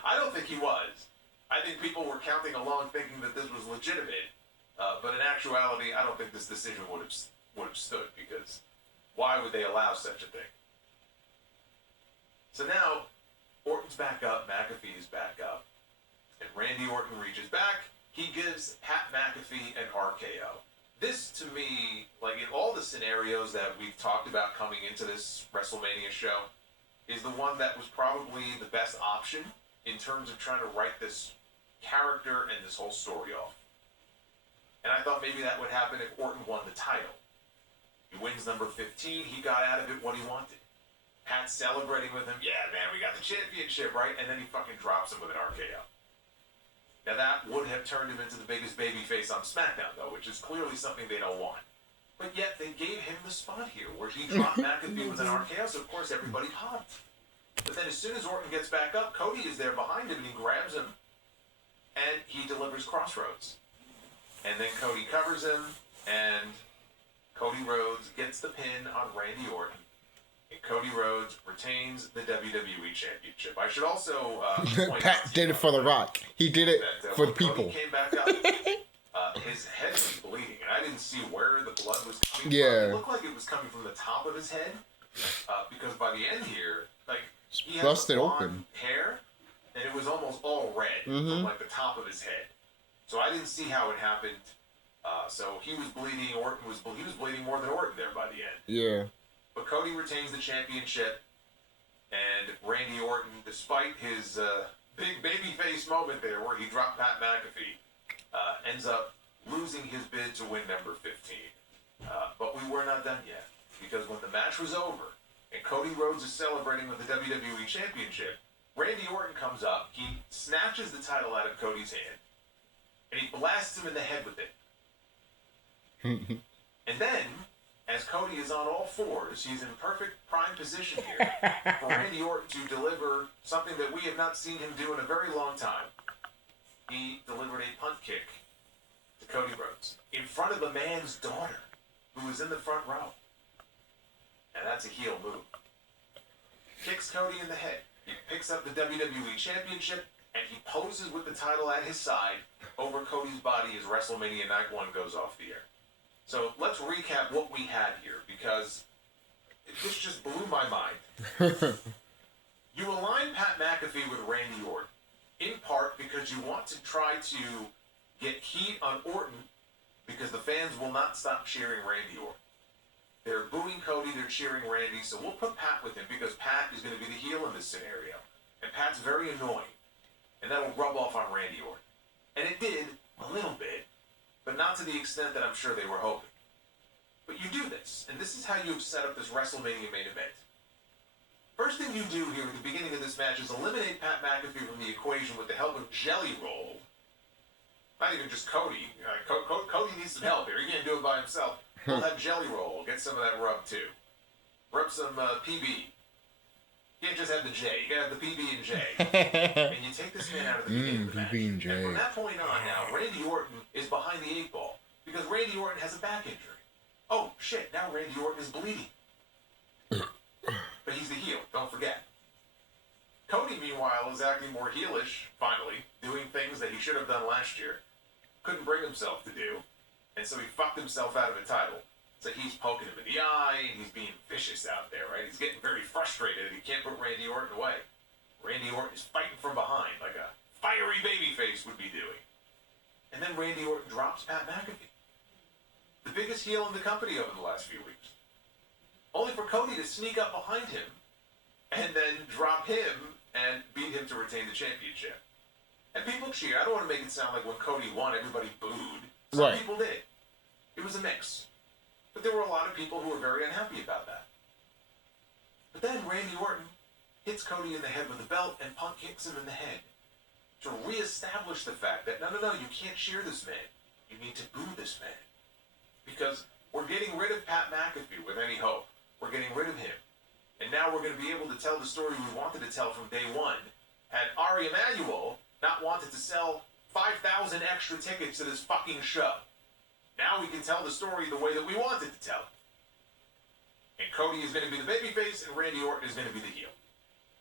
I don't think he was. I think people were counting along thinking that this was legitimate. But in actuality, I don't think this decision would have stood, because why would they allow such a thing? So now, Orton's back up, McAfee is back up, and Randy Orton reaches back. He gives Pat McAfee an RKO. This, to me, like in all the scenarios that we've talked about coming into this WrestleMania show, is the one that was probably the best option in terms of trying to write this character and this whole story off. And I thought maybe that would happen if Orton won the title. He wins number 15, he got out of it what he wanted. Pat's celebrating with him, yeah, man, we got the championship, right? And then he fucking drops him with an RKO. Now that would have turned him into the biggest babyface on SmackDown, though, which is clearly something they don't want. But yet they gave him the spot here, where he dropped McAfee with an RKO, so of course everybody popped. But then as soon as Orton gets back up, Cody is there behind him, and he grabs him, and he delivers Crossroads. And then Cody covers him, and Cody Rhodes gets the pin on Randy Orton. And Cody Rhodes retains the WWE Championship. I should also point Pat out did it for The Rock. He did it that, for the Cody people. Came back up, his head was bleeding, and I didn't see where the blood was coming from. It looked like it was coming from the top of his head, because by the end here, like, he had busted blonde open hair, and it was almost all red from like the top of his head. So I didn't see how it happened. So he was bleeding. He was bleeding more than Orton there by the end. Yeah. But Cody retains the championship, and Randy Orton, despite his big babyface moment there where he dropped Pat McAfee, ends up losing his bid to win number 15. But we were not done yet, because when the match was over and Cody Rhodes is celebrating with the WWE Championship, Randy Orton comes up, he snatches the title out of Cody's hand, and he blasts him in the head with it. And then, as Cody is on all fours, he's in perfect prime position here for Randy Orton to deliver something that we have not seen him do in a very long time. He delivered a punt kick to Cody Rhodes in front of a man's daughter who was in the front row. And that's a heel move. Kicks Cody in the head. He picks up the WWE Championship, and he poses with the title at his side over Cody's body as WrestleMania Night 1 goes off the air. So let's recap what we had here, because this just blew my mind. You align Pat McAfee with Randy Orton, in part because you want to try to get heat on Orton, because the fans will not stop cheering Randy Orton. They're booing Cody, they're cheering Randy, so we'll put Pat with him, because Pat is going to be the heel in this scenario. And Pat's very annoying, and that'll rub off on Randy Orton. And it did, a little bit, but not to the extent that I'm sure they were hoping. But you do this, and this is how you've set up this WrestleMania main event. First thing you do here at the beginning of this match is eliminate Pat McAfee from the equation with the help of Jelly Roll. Not even just Cody. Cody needs some help here. He can't do it by himself. We'll have Jelly Roll. Get some of that rub, too. Rub some PB. You can't just have the J. You gotta have the PB and J. And you take this man out of the beginning of the match. And from that point on now, Randy Orton is behind the 8 ball, because Randy Orton has a back injury. Oh, shit, now Randy Orton is bleeding. heel, don't forget. Cody, meanwhile, is acting more heelish, finally, doing things that he should have done last year. Couldn't bring himself to do, and so he fucked himself out of a title. So he's poking him in the eye, and he's being vicious out there, right? He's getting very frustrated and he can't put Randy Orton away. Randy Orton is fighting from behind, like a fiery babyface would be doing. And then Randy Orton drops Pat McAfee, the biggest heel in the company over the last few weeks. Only for Cody to sneak up behind him and then drop him and beat him to retain the championship. And people cheer. I don't want to make it sound like when Cody won, everybody booed. Some people did. It was a mix. But there were a lot of people who were very unhappy about that. But then Randy Orton hits Cody in the head with a belt and Punk kicks him in the head to reestablish the fact that, no, you can't cheer this man. You need to boo this man. Because we're getting rid of Pat McAfee with any hope. We're getting rid of him. And now we're going to be able to tell the story we wanted to tell from day one. Had Ari Emanuel not wanted to sell 5,000 extra tickets to this fucking show, now we can tell the story the way that we wanted to tell it. And Cody is going to be the babyface, and Randy Orton is going to be the heel.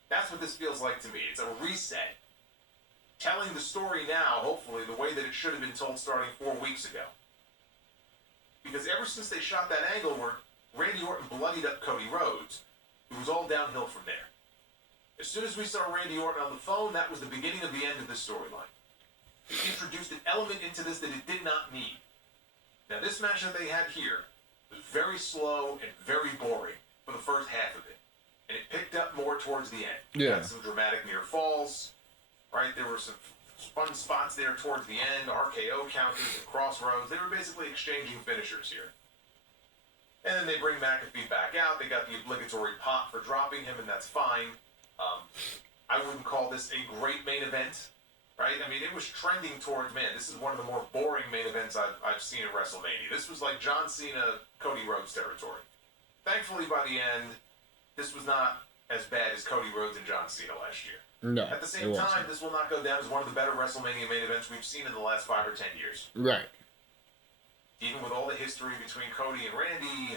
That's what this feels like to me. It's a reset. Telling the story now, hopefully, the way that it should have been told starting 4 weeks ago. Because ever since they shot that angle where Randy Orton bloodied up Cody Rhodes, it was all downhill from there. As soon as we saw Randy Orton on the phone, that was the beginning of the end of this storyline. It introduced an element into this that it did not need. Now, this match that they had here was very slow and very boring for the first half of it. And it picked up more towards the end. Yeah. Got some dramatic near falls, right? There were some fun spots there towards the end, RKO counters and crossroads. They were basically exchanging finishers here. And then they bring McAfee back out. They got the obligatory pop for dropping him, and that's fine. I wouldn't call this a great main event, right? I mean, it was trending towards, man, this is one of the more boring main events I've seen at WrestleMania. This was like John Cena, Cody Rhodes territory. Thankfully, by the end, this was not as bad as Cody Rhodes and John Cena last year. No. At the same time, this will not go down as one of the better WrestleMania main events we've seen in the last 5 or 10 years. Right. Even with all the history between Cody and Randy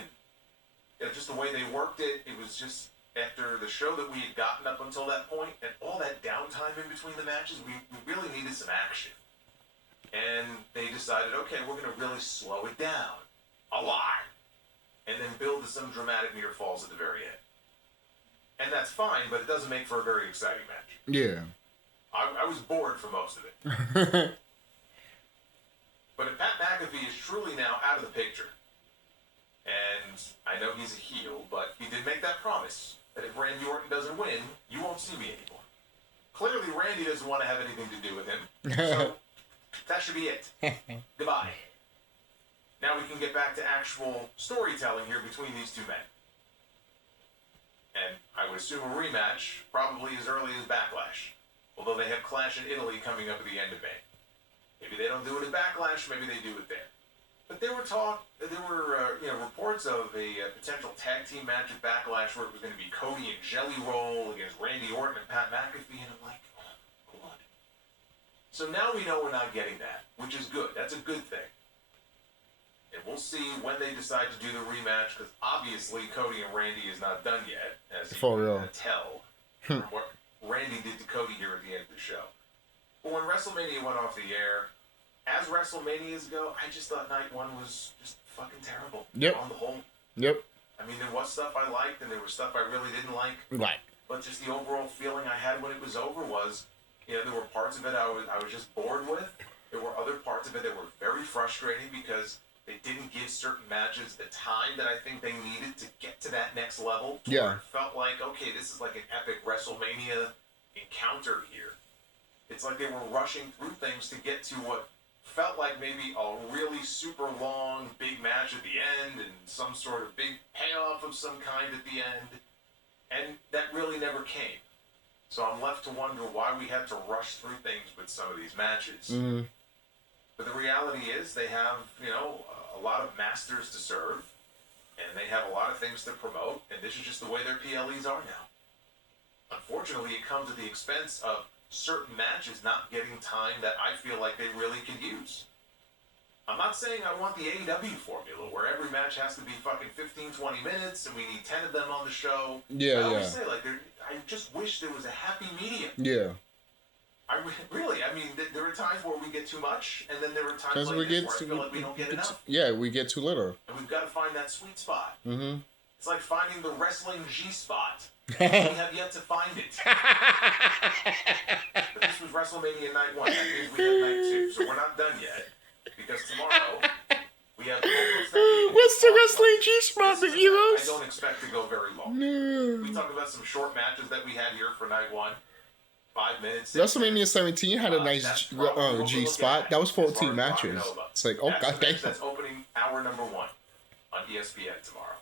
and just the way they worked it, it was just after the show that we had gotten up until that point and all that downtime in between the matches, we really needed some action. And they decided, okay, we're going to really slow it down a lot and then build to some dramatic near falls at the very end. And that's fine, but it doesn't make for a very exciting match. Yeah. I was bored for most of it. But if Pat McAfee is truly now out of the picture, and I know he's a heel, but he did make that promise that if Randy Orton doesn't win, you won't see me anymore. Clearly, Randy doesn't want to have anything to do with him, so that should be it. Goodbye. Now we can get back to actual storytelling here between these two men. And I would assume a rematch, probably as early as Backlash, although they have Clash in Italy coming up at the end of May. Maybe they don't do it at Backlash, maybe they do it there. But there were reports of a potential tag team match at Backlash where it was going to be Cody and Jelly Roll against Randy Orton and Pat McAfee, and I'm like, oh, God. So now we know we're not getting that, which is good. That's a good thing. And we'll see when they decide to do the rematch, because obviously Cody and Randy is not done yet, as you can tell from what Randy did to Cody here at the end of the show. But when WrestleMania went off the air, as WrestleManias go, I just thought night one was just fucking terrible. Yep. On the whole. Yep. I mean, there was stuff I liked, and there was stuff I really didn't like. Right. But just the overall feeling I had when it was over was, there were parts of it I was just bored with. There were other parts of it that were very frustrating because they didn't give certain matches the time that I think they needed to get to that next level. Yeah. It felt like, okay, this is like an epic WrestleMania encounter here. It's like they were rushing through things to get to what felt like maybe a really super long big match at the end and some sort of big payoff of some kind at the end. And that really never came. So I'm left to wonder why we had to rush through things with some of these matches. Mm-hmm. But the reality is they have, a lot of masters to serve, and they have a lot of things to promote, and this is just the way their PLEs are now. Unfortunately, it comes at the expense of certain matches not getting time that I feel like they really could use. I'm not saying I want the AEW formula where every match has to be fucking 15, 20 minutes and we need 10 of them on the show. Yeah, I always say, like, I just wish there was a happy medium. Yeah. I mean, there are times where we get too much, and then there are times like this where I feel like we don't get enough. Yeah, we get too little. And we've got to find that sweet spot. Mm-hmm. It's like finding the wrestling G-spot. We have yet to find it. But this was WrestleMania Night 1. That means we have Night 2. So we're not done yet. Because tomorrow, we have... What's the wrestling G-spot, the heroes? I don't expect to go very long. No. We talked about some short matches that we had here for Night 1. 5 minutes. WrestleMania 17 had a nice G-spot. That was 14 matches. It's like, oh, goddamn. That's opening hour number 1 on ESPN tomorrow.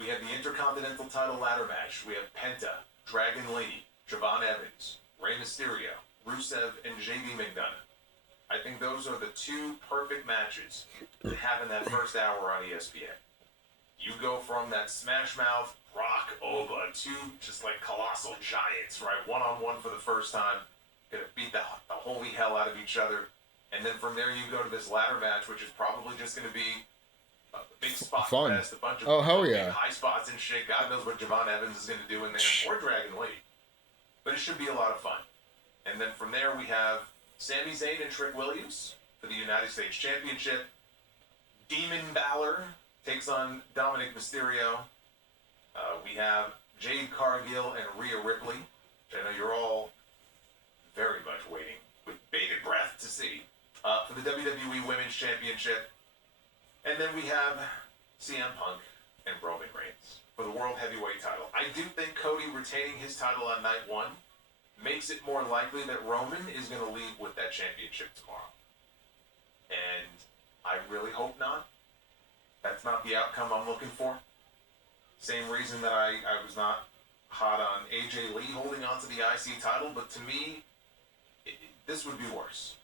We have the Intercontinental title ladder match. We have Penta, Dragon Lee, Javon Evans, Rey Mysterio, Rusev, and JD McDonough. I think those are the 2 perfect matches to have in that first hour on ESPN. You go from that Smash Mouth, Rock, Oba, 2 just like colossal giants, right? One-on-one for the first time. Gonna beat the holy hell out of each other. And then from there you go to this ladder match, which is probably just gonna be a big spot fest, a bunch of hell yeah. high spots and shit. God knows what Javon Evans is gonna do in there, or Dragon Lee. But it should be a lot of fun. And then from there we have Sami Zayn and Trick Williams for the United States Championship. Demon Balor takes on Dominic Mysterio. We have Jade Cargill and Rhea Ripley, which I know you're all very much waiting with bated breath to see, for the WWE Women's Championship. And then we have CM Punk and Roman Reigns for the World Heavyweight title. I do think Cody retaining his title on Night 1 makes it more likely that Roman is going to leave with that championship tomorrow. And I really hope not. That's not the outcome I'm looking for. Same reason that I was not hot on AJ Lee holding on to the IC title, but to me, this would be worse.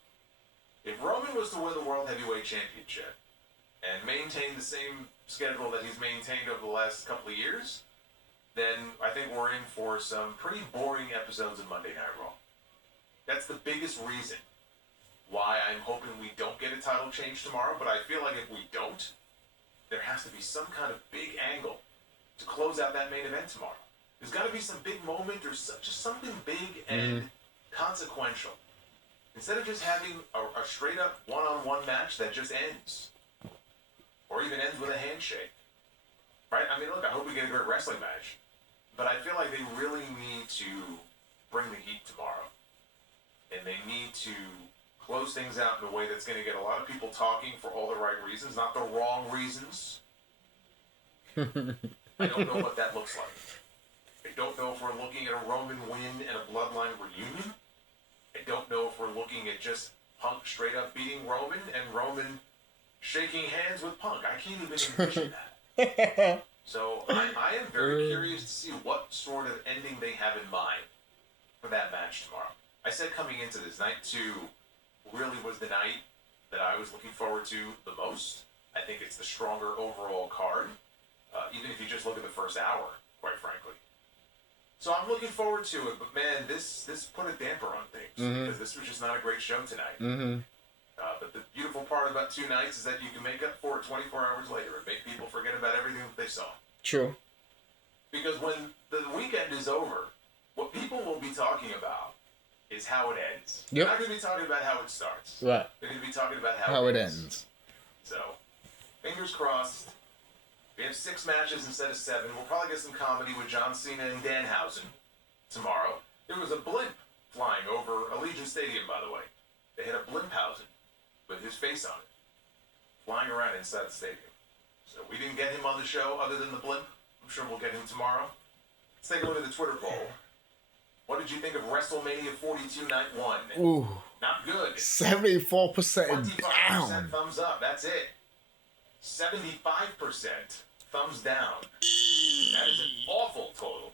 If Roman was to win the World Heavyweight Championship and maintain the same schedule that he's maintained over the last couple of years, then I think we're in for some pretty boring episodes of Monday Night Raw. That's the biggest reason why I'm hoping we don't get a title change tomorrow, but I feel like if we don't, there has to be some kind of big angle to close out that main event tomorrow. There's got to be some big moment or just something big and consequential. Instead of just having a straight-up one-on-one match that just ends. Or even ends with a handshake. Right? I mean, look, I hope we get a great wrestling match. But I feel like they really need to bring the heat tomorrow. And they need to close things out in a way that's going to get a lot of people talking for all the right reasons, not the wrong reasons. I don't know what that looks like. I don't know if we're looking at a Roman win and a Bloodline reunion. I don't know if we're looking at just Punk straight up beating Roman and Roman shaking hands with Punk. I can't even envision that. So I am very curious to see what sort of ending they have in mind for that match tomorrow. I said coming into this, Night 2 really was the night that I was looking forward to the most. I think it's the stronger overall card, even if you just look at the first hour, quite frankly. So I'm looking forward to it, but man, this put a damper on things, because this was just not a great show tonight. But the beautiful part about 2 nights is that you can make up for it 24 hours later and make people forget about everything that they saw. True. Because when the weekend is over, what people will be talking about is how it ends. They're not going to be talking about how it starts. Right. They're going to be talking about how it ends. So, fingers crossed. We have 6 matches instead of 7. We'll probably get some comedy with John Cena and Danhausen tomorrow. There was a blimp flying over Allegiant Stadium, by the way. They had a Blimphausen with his face on it, flying around inside the stadium. So we didn't get him on the show other than the blimp. I'm sure we'll get him tomorrow. Let's take a look at the Twitter poll. What did you think of WrestleMania 42 Night 1? Ooh. Not good. 74% 25% down. thumbs up. That's it. 75% thumbs down. That is an awful total.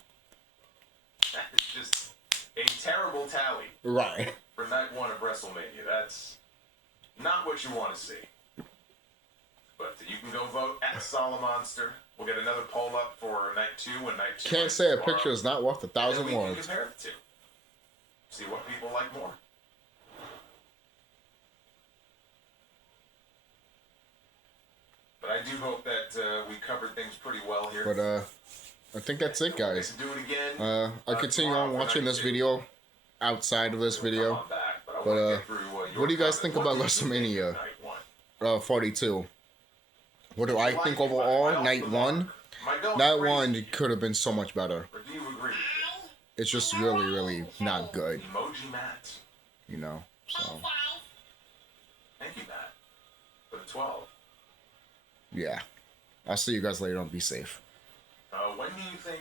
That is just a terrible tally. Right. For Night 1 of WrestleMania. That's not what you want to see. But you can go vote at Solomonster. We'll get another poll up for Night 2 and Night 2. Can't say a picture is not worth 1,000 and we words. can compare the two. See what people like more. But I do hope that we covered things pretty well here. But I think that's it, guys. Do it again. I continue on watching this video outside of this video. But what do you guys think about WrestleMania 42? What do I think overall? Night 1? That one could have been so much better. It's just really, really not good. You know, so. Thank you, Matt. For the 12. Yeah. I'll see you guys later on. Be safe. When do you think